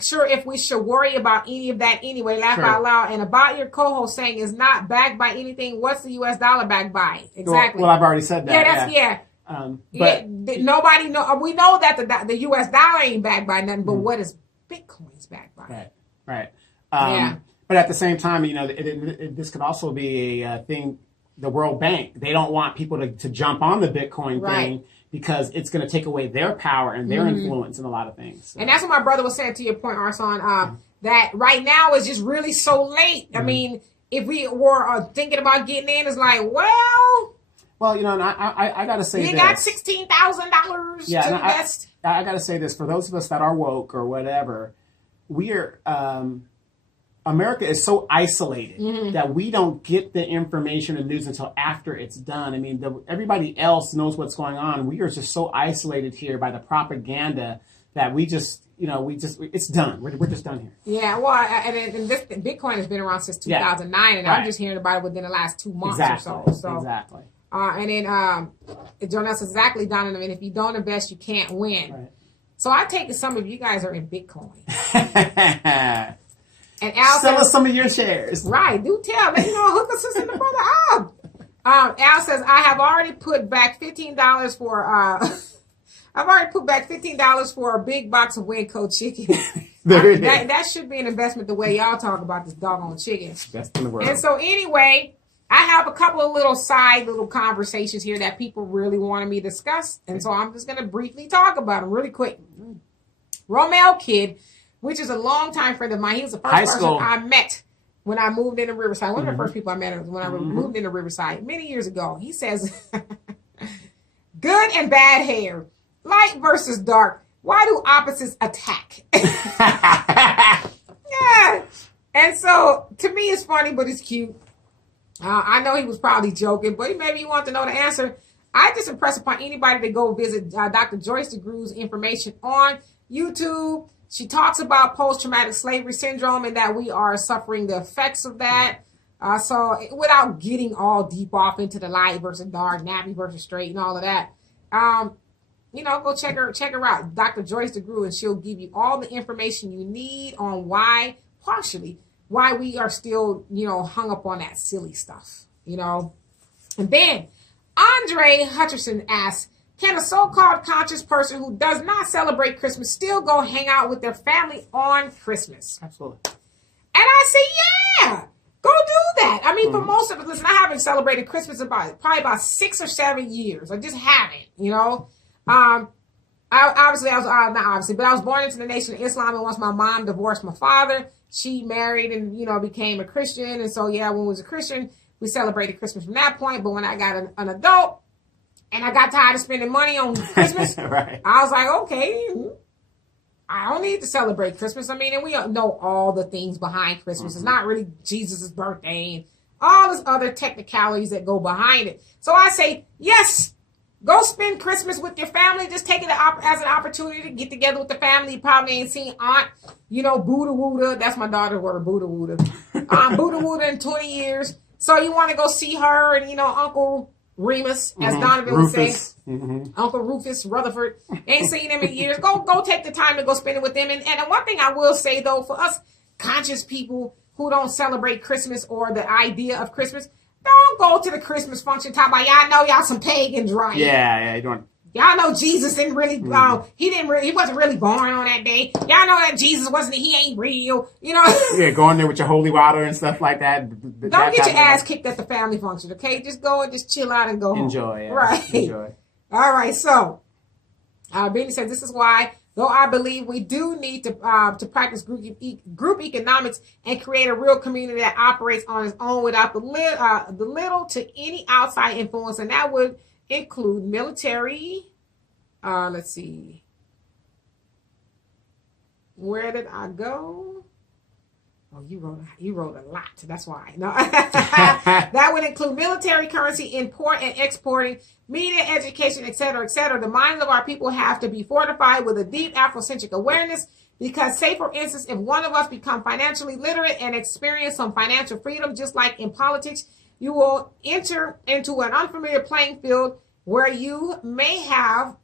sure if we should worry about any of that anyway. Laugh Sure. out loud. And about your co-host saying is not backed by anything. What's the U.S. dollar backed by? Exactly. Well, I've already said that. But nobody know. We know that the U.S. dollar ain't backed by nothing. But what is Bitcoin's backed by? Right. Yeah. But at the same time, this could also be a thing. The World Bank, they don't want people to jump on the Bitcoin thing because it's going to take away their power and their influence in a lot of things. So. And that's what my brother was saying to your point, Arson, that right now is just really so late. I mean, if we were thinking about getting in, it's like, well, and I got to say this. You got $16,000 to invest. I got to say this. For those of us that are woke or whatever, we are... America is so isolated that we don't get the information and news until after it's done. I mean, everybody else knows what's going on. We are just so isolated here by the propaganda that we just, it's done. We're just done here. Yeah, well, and this Bitcoin has been around since 2009, and I'm just hearing about it within the last 2 months or so. Exactly. And then Jonas, exactly, Donovan, if you don't invest, you can't win. Right. So I take it some of you guys are in Bitcoin. And Al sell says, us some of your shares. Right, do tell. Let hook us in the brother up. Al says, I have already put back $15 for a big box of Winco chicken. That should be an investment the way y'all talk about this doggone chicken. Best in the world. And so anyway, I have a couple of little conversations here that people really wanted me to discuss. And so I'm just going to briefly talk about them really quick. Romel Kid, which is a longtime friend of mine. He was the first person I met when I moved into Riverside. One of the first people I met was when I moved into Riverside many years ago. He says, good and bad hair, light versus dark. Why do opposites attack? Yeah. And so to me, it's funny, but it's cute. I know he was probably joking, but maybe you want to know the answer. I just impress upon anybody to go visit Dr. Joyce DeGrew's information on YouTube. She talks about post-traumatic slavery syndrome and that we are suffering the effects of that. So without getting all deep off into the light versus dark, nappy versus straight and all of that, go check her out, Dr. Joyce DeGrew, and she'll give you all the information you need on why we are still, hung up on that silly stuff, And then Andre Hutcherson asks, can a so-called conscious person who does not celebrate Christmas still go hang out with their family on Christmas? Absolutely. And I say, yeah, go do that. I mean, for most of us, listen, I haven't celebrated Christmas in probably about 6 or 7 years. I just haven't, I was born into the Nation of Islam, and once my mom divorced my father, she married and, became a Christian. And so, when we was a Christian, we celebrated Christmas from that point. But when I got an adult, and I got tired of spending money on Christmas, right. I was like, okay, I don't need to celebrate Christmas. I mean, and we know all the things behind Christmas. It's not really Jesus' birthday and all this other technicalities that go behind it. So I say, yes, go spend Christmas with your family. Just take it as an opportunity to get together with the family. You probably ain't seen Aunt, Buddha Wooda. That's my daughter's word, Buddha Wooda. Buddha Wooda in 20 years. So you want to go see her and, Uncle Remus, as Donovan would say, Uncle Rufus Rutherford. Ain't seen him in years. Go take the time to go spend it with them. And one thing I will say, though, for us conscious people who don't celebrate Christmas or the idea of Christmas, don't go to the Christmas function talking about, y'all know y'all some pagans, right? Yeah, you don't. Y'all know Jesus didn't really, he wasn't really born on that day. Y'all know that Jesus he ain't real, Yeah, going there with your holy water and stuff like that. Don't get your ass kicked at the family function, okay? Just go and just chill out and go home. Enjoy, yeah. Right. Enjoy. All right, so, Benny says, this is why, though I believe we do need to practice group economics and create a real community that operates on its own without the little to any outside influence, and that would include military. Let's see. Where did I go? Oh, you wrote a lot. That's why. No, that would include military, currency, import and exporting, media, education, etc., etc. The minds of our people have to be fortified with a deep Afrocentric awareness. Because, say, for instance, if one of us become financially literate and experience some financial freedom, just like in politics, you will enter into an unfamiliar playing field where you may have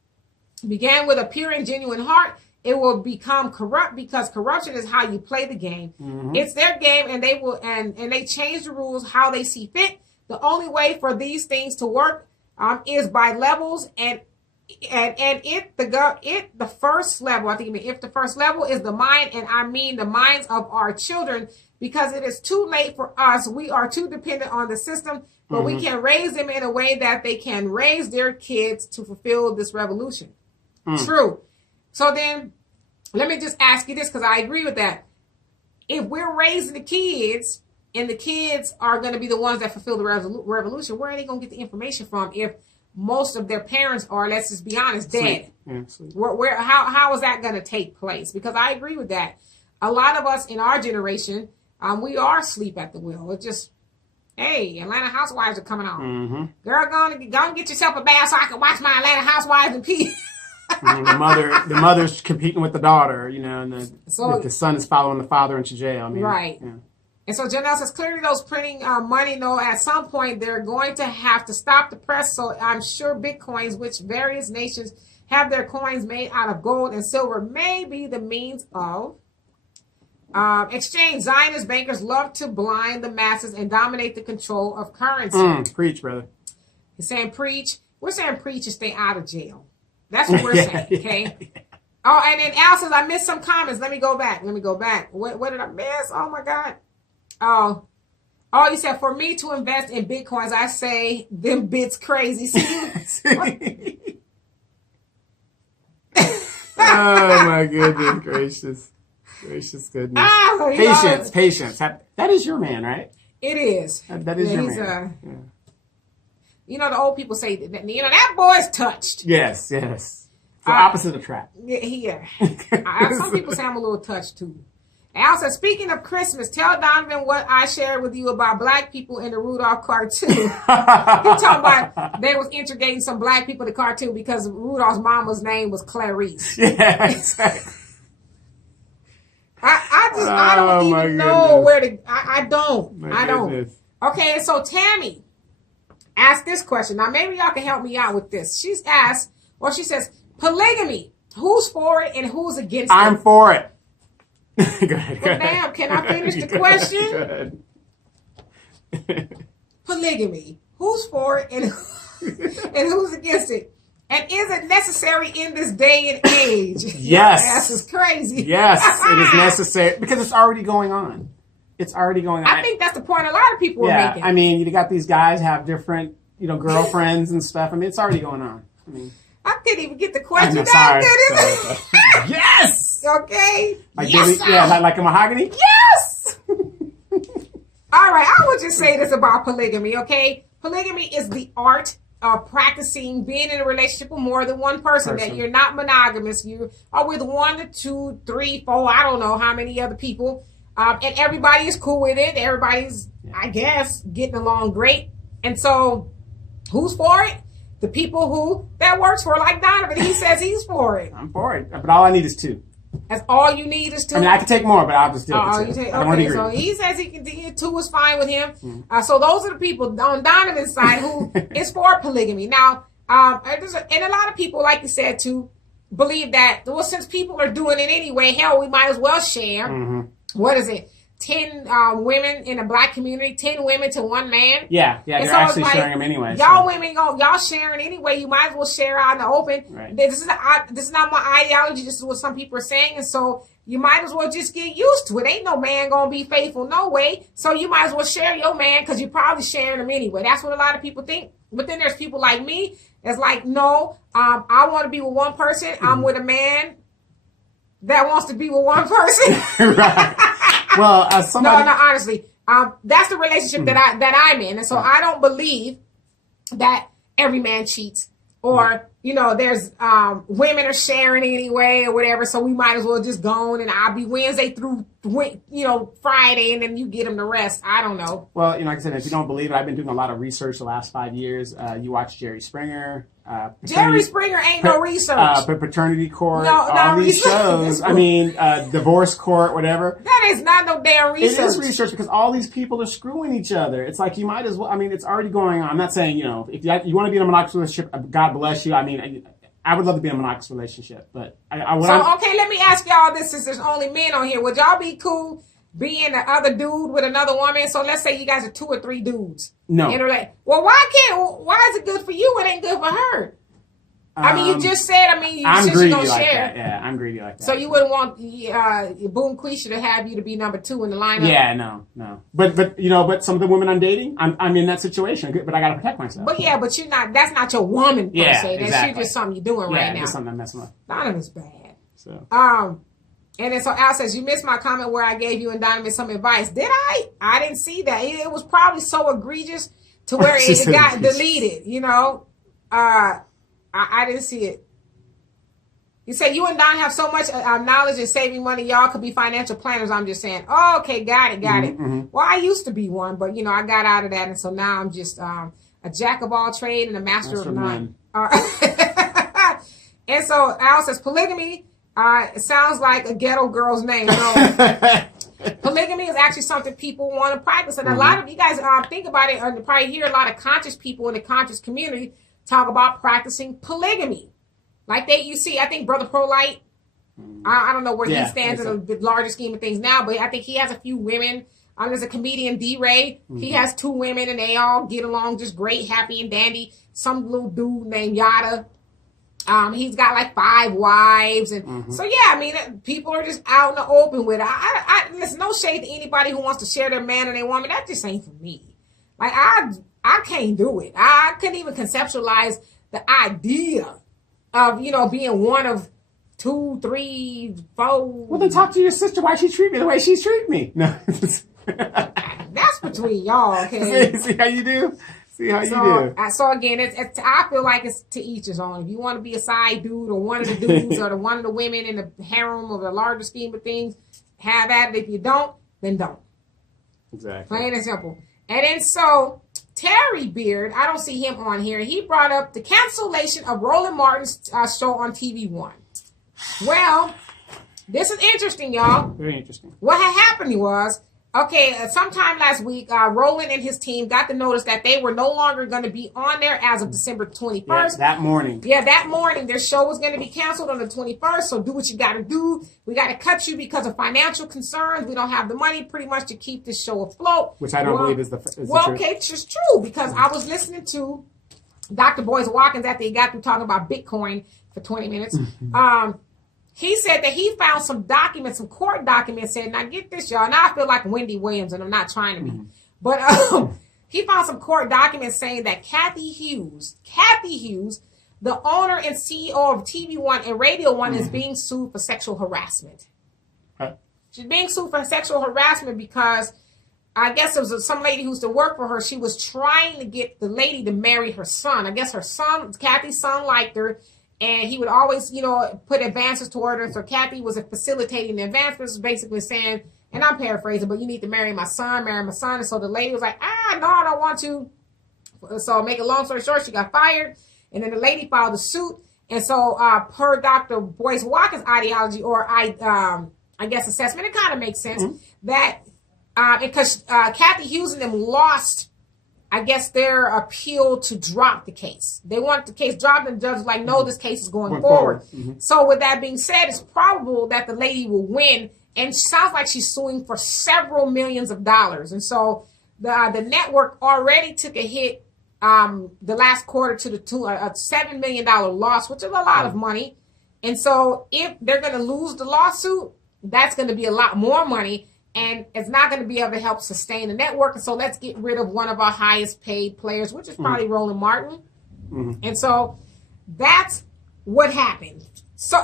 began with a pure and genuine heart it will become corrupt, because corruption is how you play the game. It's their game, and they will and they change the rules how they see fit. The only way for these things to work is by levels, and the first level, I think if the first level is the mind, and I mean the minds of our children, because it is too late for us. We are too dependent on the system, but we can raise them in a way that they can raise their kids to fulfill this revolution. True. So then, let me just ask you this, because I agree with that. If we're raising the kids, and the kids are going to be the ones that fulfill the revolution, where are they going to get the information from if most of their parents are, let's just be honest, dead? How is that going to take place? Because I agree with that. A lot of us in our generation, we are asleep at the wheel. It's just, hey, Atlanta Housewives are coming on. Girl, go and get yourself a bath so I can watch my Atlanta Housewives in peace. The mother's competing with the daughter, and the son is following the father into jail. Right. Yeah. And so Janelle says, clearly those printing money, at some point they're going to have to stop the press. So I'm sure Bitcoins, which various nations have their coins made out of gold and silver, may be the means of exchange. Zionist bankers love to blind the masses and dominate the control of currency. Preach, brother. He's saying preach. We're saying preach and stay out of jail. That's what we're saying, okay? Oh, and then Al says, I missed some comments. Let me go back. What did I miss? Oh, my God. Oh, you said, for me to invest in Bitcoins, I say, them bits crazy. See? Oh, my goodness gracious. Gracious goodness. Patience. That is your man, right? It is. That is your man. The old people say that, that boy's touched. Yes. The opposite of trap. Yeah. Some people say I'm a little touched, too. Al says, speaking of Christmas, tell Donovan what I shared with you about black people in the Rudolph cartoon. He talking about they was integrating some black people in the cartoon because Rudolph's mama's name was Clarice. Yeah, exactly. I don't even know where to. I don't. Goodness. Okay, so Tammy asked this question. Now maybe y'all can help me out with this. She says, polygamy. Who's for it and who's against it? I'm for it. Go ahead. Damn, can I finish the question? Polygamy. Who's for it and who's against it? And is it necessary in this day and age? Yes. This is crazy. Yes, it is necessary because it's already going on. I think that's the point a lot of people are making. I mean, you got these guys have different, girlfriends and stuff. I mean, it's already going on. I couldn't even get the question out, sorry. Yes! Okay. Like a mahogany? Yes! All right, I would just say this about polygamy, okay? Polygamy is the art of practicing being in a relationship with more than one person. That you're not monogamous. You are with 1 to 2, 3, 4, I don't know how many other people. And everybody is cool with it. Everybody's, I guess, getting along great. And so, who's for it? The people that works for, like Donovan, he says he's for it. I'm for it. But all I need is 2. That's all you need is 2? I mean, I can take more, but I'll just do it. Okay, so he says he can do 2 is fine with him. So those are the people on Donovan's side who is for polygamy. Now, and a lot of people, like you said, too, believe that, well, since people are doing it anyway, hell, we might as well share. What is it? 10 women in a black community, 10 women to 1 man. Yeah, you're actually sharing them anyway. Women y'all sharing anyway. You might as well share out in the open. Right. This is not my ideology. This is what some people are saying, and so you might as well just get used to it. Ain't no man gonna be faithful, no way. So you might as well share your man because you're probably sharing them anyway. That's what a lot of people think. But then there's people like me that's like, no, I want to be with one person. I'm with a man that wants to be with one person. Right. Well, somebody... No, honestly, that's the relationship that I'm in, and so I don't believe that every man cheats, or there's women are sharing anyway or whatever. So we might as well just go on, and I'll be Wednesday through Friday, and then you get them the rest. I don't know. Well, like I said, if you don't believe it, I've been doing a lot of research the last 5 years. You watch Jerry Springer. Jerry Springer ain't no research. Paternity Court, no, all these shows. I mean, Divorce Court, whatever. That is not no damn research. It is research because all these people are screwing each other. It's like you might as well. I mean, it's already going on. I'm not saying if you want to be in a monogamous relationship, God bless you. I mean, I would love to be in a monogamous relationship, but okay, let me ask y'all this, since there's only men on here. Would y'all be cool being the other dude with another woman? So let's say you guys are 2 or 3 dudes. No. Well, why is it good for you? It ain't good for her. I mean, you just said, I'm greedy like share. that. Yeah, I'm greedy like that. So you wouldn't want Boom Quisha to have you to be number 2 in the lineup? Yeah, no. But some of the women I'm dating, I'm in that situation, but I got to protect myself. But you're not, that's not your woman per se. That's exactly. just something you're doing right now. Yeah, just something I'm messing with. Donovan's bad. So. And then so Al says, you missed my comment where I gave you and Donovan some advice. Did I? I didn't see that. It was probably so egregious to where it got deleted, I didn't see it. You say you and Don have so much knowledge in saving money. Y'all could be financial planners. I'm just saying. Oh, okay, got it. Mm-hmm. Well, I used to be one, but I got out of that, and so now I'm just a jack of all trade and a master of none. And so Al says polygamy. It sounds like a ghetto girl's name. No. Polygamy is actually something people want to practice, and a lot of you guys think about it. And probably hear a lot of conscious people in the conscious community talk about practicing polygamy. Like you see, I think Brother Pro-Light, I don't know where he stands in the larger scheme of things now, but I think he has a few women. There's a comedian, D-Ray. He has 2 women, and they all get along just great, happy and dandy. Some little dude named Yada. He's got like 5 wives. And so, people are just out in the open with it. Listen, no shade to anybody who wants to share their man or their woman. That just ain't for me. Like, I can't do it. I couldn't even conceptualize the idea of, being one of 2, 3, 4. Well, then talk to your sister why she treat me the way she's treating me. No. That's between y'all, okay? See how you do? See how you do. So again, I feel like it's to each his own. If you want to be a side dude or one of the dudes or one of the women in the harem of the larger scheme of things, have at it. If you don't, then don't. Exactly. Plain and simple. And then so Terry Beard, I don't see him on here. He brought up the cancellation of Roland Martin's show on TV One. Well, this is interesting, y'all. Very interesting. What had happened was, sometime last week, Roland and his team got the notice that they were no longer going to be on there as of December 21st. Yeah, that morning. Yeah, that morning. Their show was going to be canceled on the 21st, so do what you got to do. We got to cut you because of financial concerns. We don't have the money pretty much to keep this show afloat. Which I don't believe is the truth. It's just true, because I was listening to Dr. Boyce Watkins after he got through talking about Bitcoin for 20 minutes. He said that he found some documents, some court documents, said, now get this, y'all. Now I feel like Wendy Williams, and I'm not trying to be. But he found some court documents saying that Kathy Hughes, the owner and CEO of TV One and Radio One, is being sued for sexual harassment. Huh? She's being sued for sexual harassment because I guess it was some lady who used to work for her. She was trying to get the lady to marry her son. I guess her son, Kathy's son, liked her. And he would always, put advances toward her. So Kathy was facilitating the advances, basically saying, and I'm paraphrasing, but you need to marry my son. And so the lady was like, no, I don't want to. So make a long story short, she got fired. And then the lady filed a suit. And so per Dr. Boyce Watkins' ideology, or I guess assessment, it kind of makes sense that because Kathy Hughes and them lost, I guess, their appeal to drop the case. They want the case dropped, and the judge was like, no, this case is going forward. So with that being said, it's probable that the lady will win, and sounds like she's suing for several millions of dollars. And so the network already took a hit the last quarter to the $7 million loss, which is a lot of money. And so if they're going to lose the lawsuit, that's going to be a lot more money. And it's not going to be able to help sustain the network. And so let's get rid of one of our highest paid players, which is probably Roland Martin. And so that's what happened. So,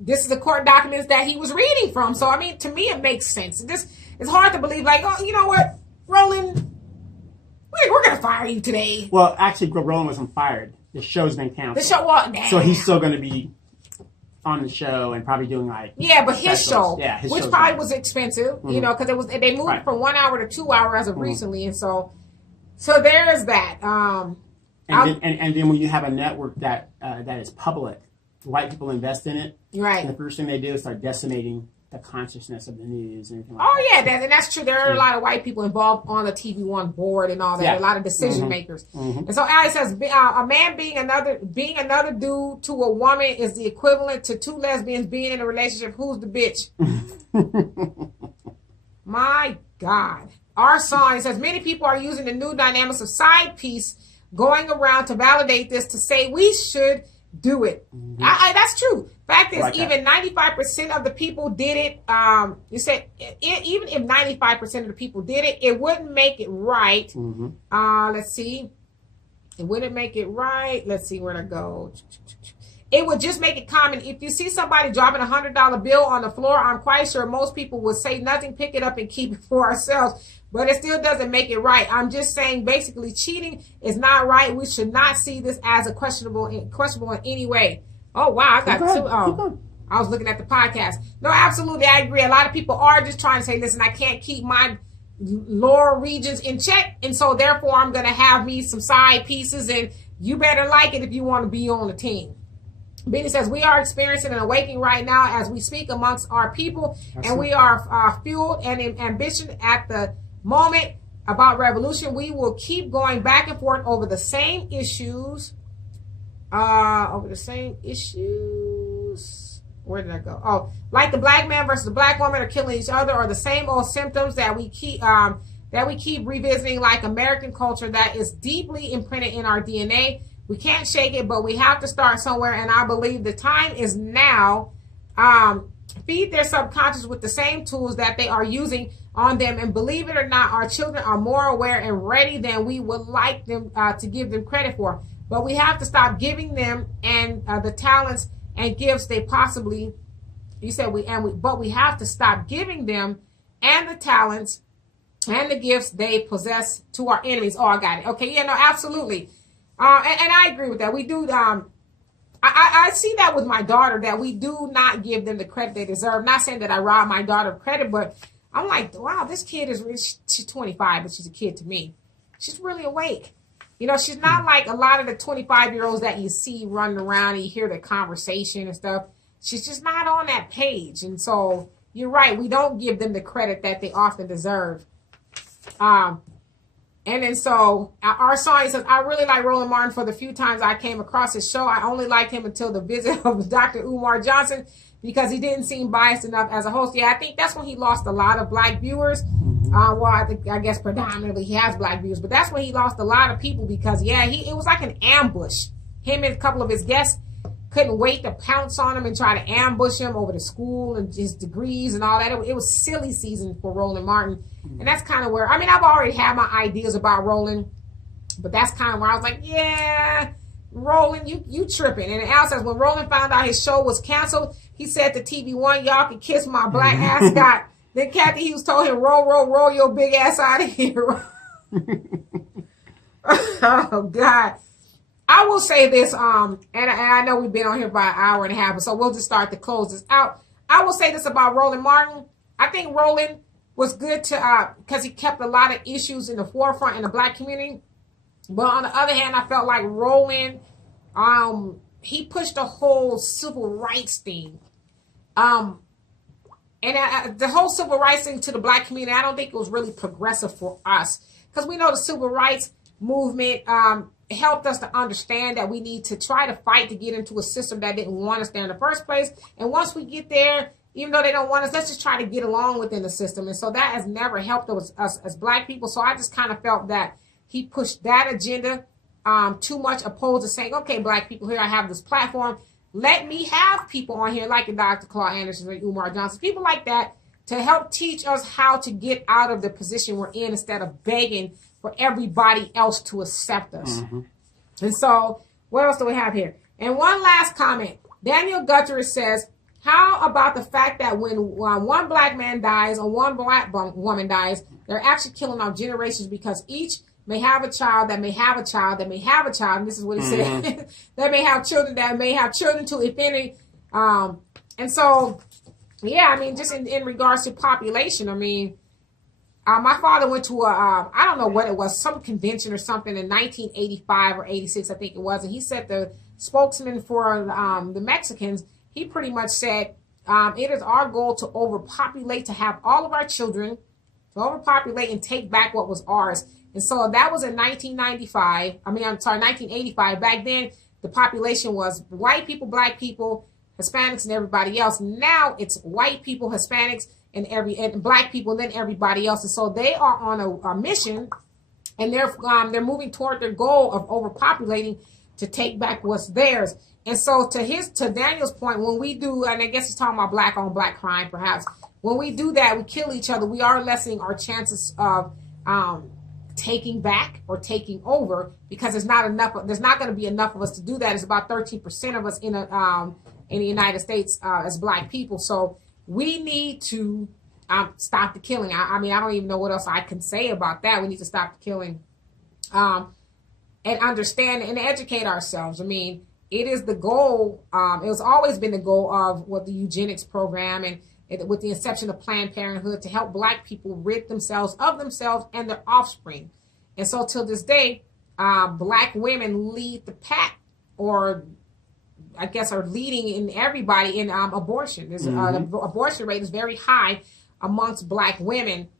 this is the court documents that he was reading from. So, to me, it makes sense. It's hard to believe, like, oh, you know what, Roland, we're going to fire you today. Well, actually, Roland wasn't fired. The show's been canceled. The show, so he's still going to be on the show and probably doing but his show, his which probably was expensive, because they moved from 1 hour to 2 hour as of recently, and so there's that. And then when you have a network that is public, white people invest in it, right? And the first thing they do is start decimating the consciousness of the news and everything like Oh yeah, and that's true. There are a lot of white people involved on the TV1 board and all that. Yeah. A lot of decision makers. And so Alex says, a man being another dude to a woman is the equivalent to two lesbians being in a relationship. Who's the bitch? My God. Our song says many people are using the new dynamics of side piece going around to validate this to say we should do it. That's true. Fact is, like even 95% of the people did it. You said even if 95% of the people did it, it wouldn't make it right. Let's see. It wouldn't make it right. Let's see where to go. It would just make it common. If you see somebody dropping $100 bill on the floor, I'm quite sure most people would say nothing, pick it up and keep it for ourselves. But it still doesn't make it right. I'm just saying basically cheating is not right. We should not see this as a questionable in any way. Oh, wow. I got two. I was looking at the podcast. No, absolutely. I agree. A lot of people are just trying to say, listen, I can't keep my lower regions in check. And so therefore, I'm going to have me some side pieces. And you better like it if you want to be on the team. Benny says, we are experiencing an awakening right now as we speak amongst our people. And we are fueled and ambition at the moment about revolution. We will keep going back and forth over the same issues. Where did I go? Oh, like the black man versus the black woman are killing each other, or the same old symptoms that we keep revisiting, like American culture that is deeply imprinted in our DNA. We can't shake it, but we have to start somewhere. And I believe the time is now. Feed their subconscious with the same tools that they are using on them. And believe it or not, our children are more aware and ready than we would like them to give them credit for. But we have to stop giving them and the talents and gifts they possibly, but we have to stop giving them and the talents and the gifts they possess to our enemies. Oh, I got it. Okay. Yeah, no, absolutely. And I agree with that. We do. I see that with my daughter, that we do not give them the credit they deserve. Not saying that I rob my daughter of credit, but I'm like, wow, this kid she's 25, but she's a kid to me. She's really awake. You know, she's not like a lot of the 25-year-olds that you see running around and you hear the conversation and stuff. She's just not on that page. And so you're right. We don't give them the credit that they often deserve. And then so our song says, I really like Roland Martin for the few times I came across his show. I only liked him until the visit of Dr. Umar Johnson because he didn't seem biased enough as a host. Yeah, I think that's when he lost a lot of black viewers. Well, I guess predominantly he has black viewers, but that's when he lost a lot of people because, yeah, it was like an ambush. Him and a couple of his guests couldn't wait to pounce on him and try to ambush him over the school and his degrees and all that. It was silly season for Roland Martin. And that's kind of where, I mean, I've already had my ideas about Roland, but that's kind of where I was like, yeah, Roland, you tripping. And Al says, when Roland found out his show was canceled, he said to TV1, y'all can kiss my black ascot. Then Kathy Hughes told him, roll your big ass out of here. Oh, God. I will say this, and I know we've been on here by an hour and a half, so we'll just start to close this out. I will say this about Roland Martin. I think Roland was good to, because he kept a lot of issues in the forefront in the black community. But on the other hand, I felt like Roland, he pushed the whole civil rights thing. And the whole civil rights thing to the black community, I don't think it was really progressive for us. Because we know the civil rights movement helped us to understand that we need to try to fight to get into a system that didn't want us there in the first place. And once we get there, even though they don't want us, let's just try to get along within the system. And so that has never helped us as black people. So I just kind of felt that he pushed that agenda too much, opposed to saying, okay, black people, here I have this platform. Let me have people on here like Dr. Claude Anderson or Umar Johnson, people like that, to help teach us how to get out of the position we're in instead of begging for everybody else to accept us. And so what else do we have here? And one last comment. Daniel Gutierrez says, how about the fact that when one black man dies or one black woman dies, they're actually killing off generations because each may have a child that may have a child that may have a child. And this is what he said. That may have children that may have children to, if any. And so, yeah, I mean, just in regards to population, I mean, my father went to I don't know what it was, some convention or something in 1985 or 86, I think it was. And he said the spokesman for the Mexicans, he pretty much said, it is our goal to overpopulate, to have all of our children, to overpopulate and take back what was ours. And so that was in 1985. Back then, the population was white people, black people, Hispanics, and everybody else. Now it's white people, Hispanics, and black people, and then everybody else. And so they are on a mission, and they're moving toward their goal of overpopulating to take back what's theirs. And so to Daniel's point, when we do, and I guess he's talking about black on black crime, perhaps, when we do that, we kill each other. We are lessening our chances of taking back or taking over, because there's not going to be enough of us to do that. It's about 13% of us in the United States as black people. So we need to stop the killing. I mean, I don't even know what else I can say about that. We need to stop the killing and understand and educate ourselves. I mean, it is the goal. It has always been the goal of what the eugenics program and with the inception of Planned Parenthood, to help black people rid themselves of themselves and their offspring. And so till this day, black women lead the pack, or I guess are leading in everybody in abortion. The abortion rate is very high amongst black women.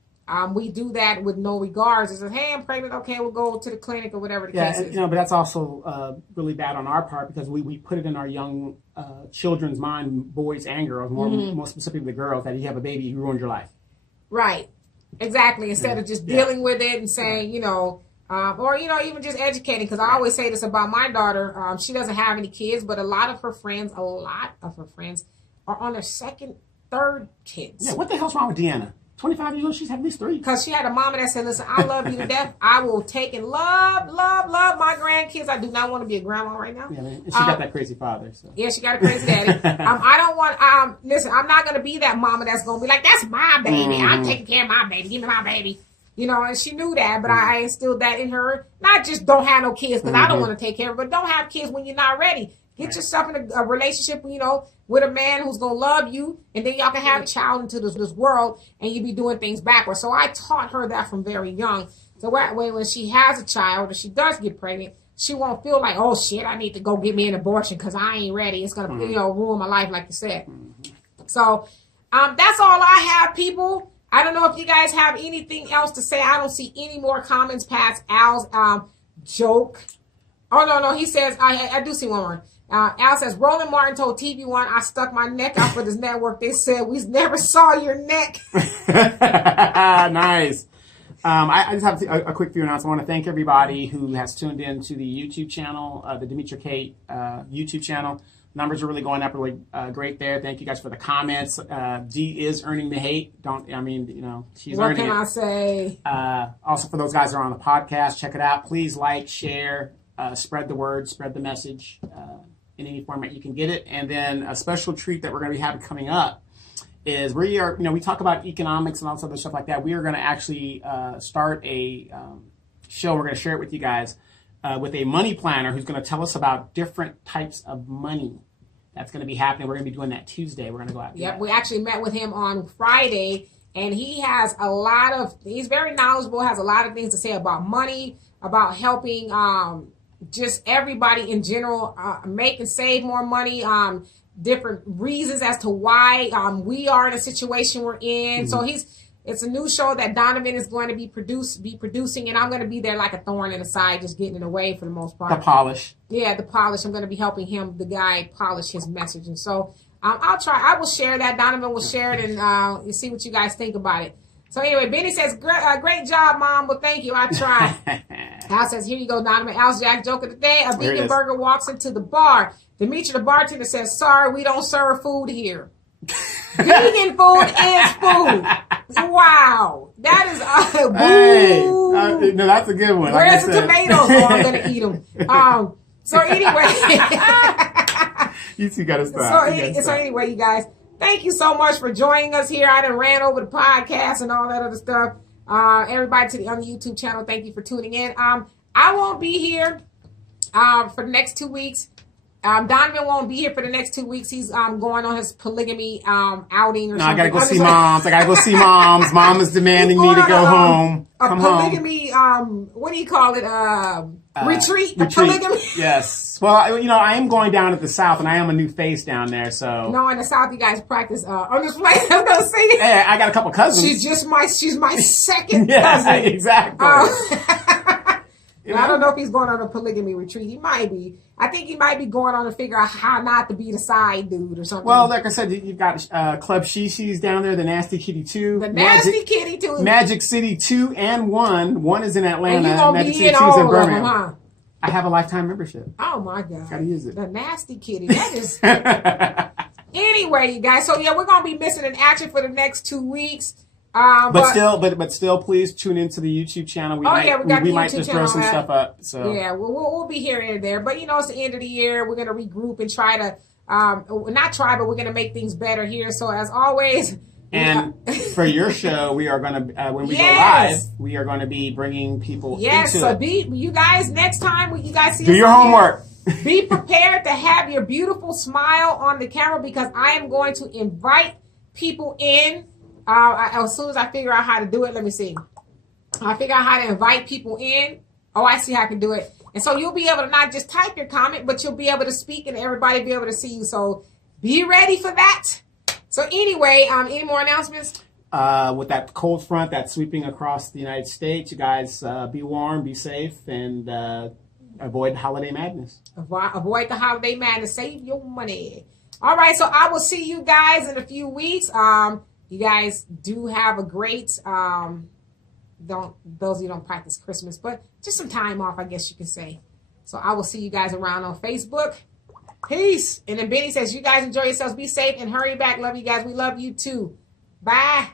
We do that with no regards. It's like, hey, I'm pregnant. Okay, we'll go to the clinic or whatever the case is. But that's also really bad on our part, because we put it in our young children's mind, boys and girls, more specifically the girls, that you have a baby, you ruined your life. Right. Exactly. Instead of just dealing with it and saying, or, even just educating. Because I always say this about my daughter. She doesn't have any kids, but a lot of her friends are on their second, third kids. Yeah, what the hell's wrong with Deanna? 25 years old, she's had at least 3. Because she had a mama that said, listen, I love you to death. I will take and love my grandkids. I do not want to be a grandma right now. Yeah, man. And she got that crazy father. So. Yeah, she got a crazy daddy. I don't want, listen, I'm not going to be that mama that's going to be like, that's my baby. I'm taking care of my baby. Give me my baby. And she knew that, but I instilled that in her. Not just don't have no kids because I don't want to take care of it, but don't have kids when you're not ready. Get yourself in a relationship, with a man who's going to love you, and then y'all can have a child into this world, and you be doing things backwards. So I taught her that from very young. So when she has a child, or she does get pregnant, she won't feel like, oh, shit, I need to go get me an abortion because I ain't ready. It's going to, ruin my life, like you said. So that's all I have, people. I don't know if you guys have anything else to say. I don't see any more comments past Al's joke. Oh, no, he says, I do see one more. Al says, Roland Martin told TV1, I stuck my neck out for this network. They said, we never saw your neck. Nice. I just have a quick few announcements. I want to thank everybody who has tuned in to the YouTube channel, the Demetra Kaye YouTube channel. Numbers are really going up really great there. Thank you guys for the comments. Dee is earning the hate. She's what earning it. What can I say? Also, for those guys that are on the podcast, check it out. Please like, share, spread the word, spread the message. In any format you can get it. And then a special treat that we're going to be having coming up is we talk about economics and all this other stuff like that. We are going to actually start a show. We're going to share it with you guys with a money planner who's going to tell us about different types of money that's going to be happening. We're going to be doing that Tuesday. We're going to go out. Yep. We actually met with him on Friday, and he has he's very knowledgeable, has a lot of things to say about money, about helping just everybody in general make and save more money, different reasons as to why we are in a situation we're in. So it's a new show that Donovan is going to be producing, and I'm going to be there like a thorn in the side, just getting in the way for the most part. The polish. Yeah, the polish. I'm going to be helping the guy polish his message. And so I'll try. I will share that. Donovan will share it, and you see what you guys think about it. So anyway, Benny says, great job, Mom. Well, thank you. I tried. Al says, here you go, Donovan. Al's Jack joke of the day. A vegan burger walks into the bar. Demetra, the bartender, says, sorry, we don't serve food here. Vegan food is food. Wow. That is no, that's a good one. Where's the tomatoes? Oh, I'm going to eat them. So anyway. You two got to stop. So anyway, you guys. Thank you so much for joining us here. I done ran over the podcast and all that other stuff. Everybody on the YouTube channel, thank you for tuning in. I won't be here for the next 2 weeks. Donovan won't be here for the next 2 weeks. He's going on his polygamy outing or something. I gotta go see moms. I gotta go see moms. Mom is demanding me to go home. Come polygamy, home. What do you call it? Retreat. Polygamy. Yes. Well, I am going down to the South, and I am a new face down there. So no, in the South, you guys practice on this place. I'm gonna say it. Hey, I got a couple cousins. She's my second cousin. Exactly. I don't know if he's going on a polygamy retreat. He might be. I think he might be going on to figure out how not to be the side dude or something. Well, like I said, you've got Club Shishi's down there, the Nasty Kitty 2. The Nasty Kitty 2. Magic City 2 and 1. 1 is in Atlanta. And Magic City 2 is in Birmingham. Huh? I have a lifetime membership. Oh, my God. Gotta use it. The Nasty Kitty. That is... Anyway, you guys. So, yeah, we're going to be missing in action for the next 2 weeks. But still, please tune into the YouTube channel. We might just throw some stuff up. So yeah, we'll be here and there. But it's the end of the year. We're gonna regroup and try to but we're gonna make things better here. So as always, and for your show, we are gonna when we go live, we are gonna be bringing people. Yes, into so it. you guys next time when you guys see do us your homework. Be prepared to have your beautiful smile on the camera because I am going to invite people in. As soon as I figure out how to do it, let me see. I figure out how to invite people in. Oh, I see how I can do it. And so you'll be able to not just type your comment, but you'll be able to speak and everybody be able to see you. So be ready for that. So anyway, any more announcements? With that cold front that's sweeping across the United States, you guys be warm, be safe, and avoid holiday madness. Avoid the holiday madness. Save your money. All right, so I will see you guys in a few weeks. You guys do have a great, those of you don't practice Christmas, but just some time off, I guess you can say. So I will see you guys around on Facebook. Peace. And then Benny says, you guys enjoy yourselves. Be safe and hurry back. Love you guys. We love you too. Bye.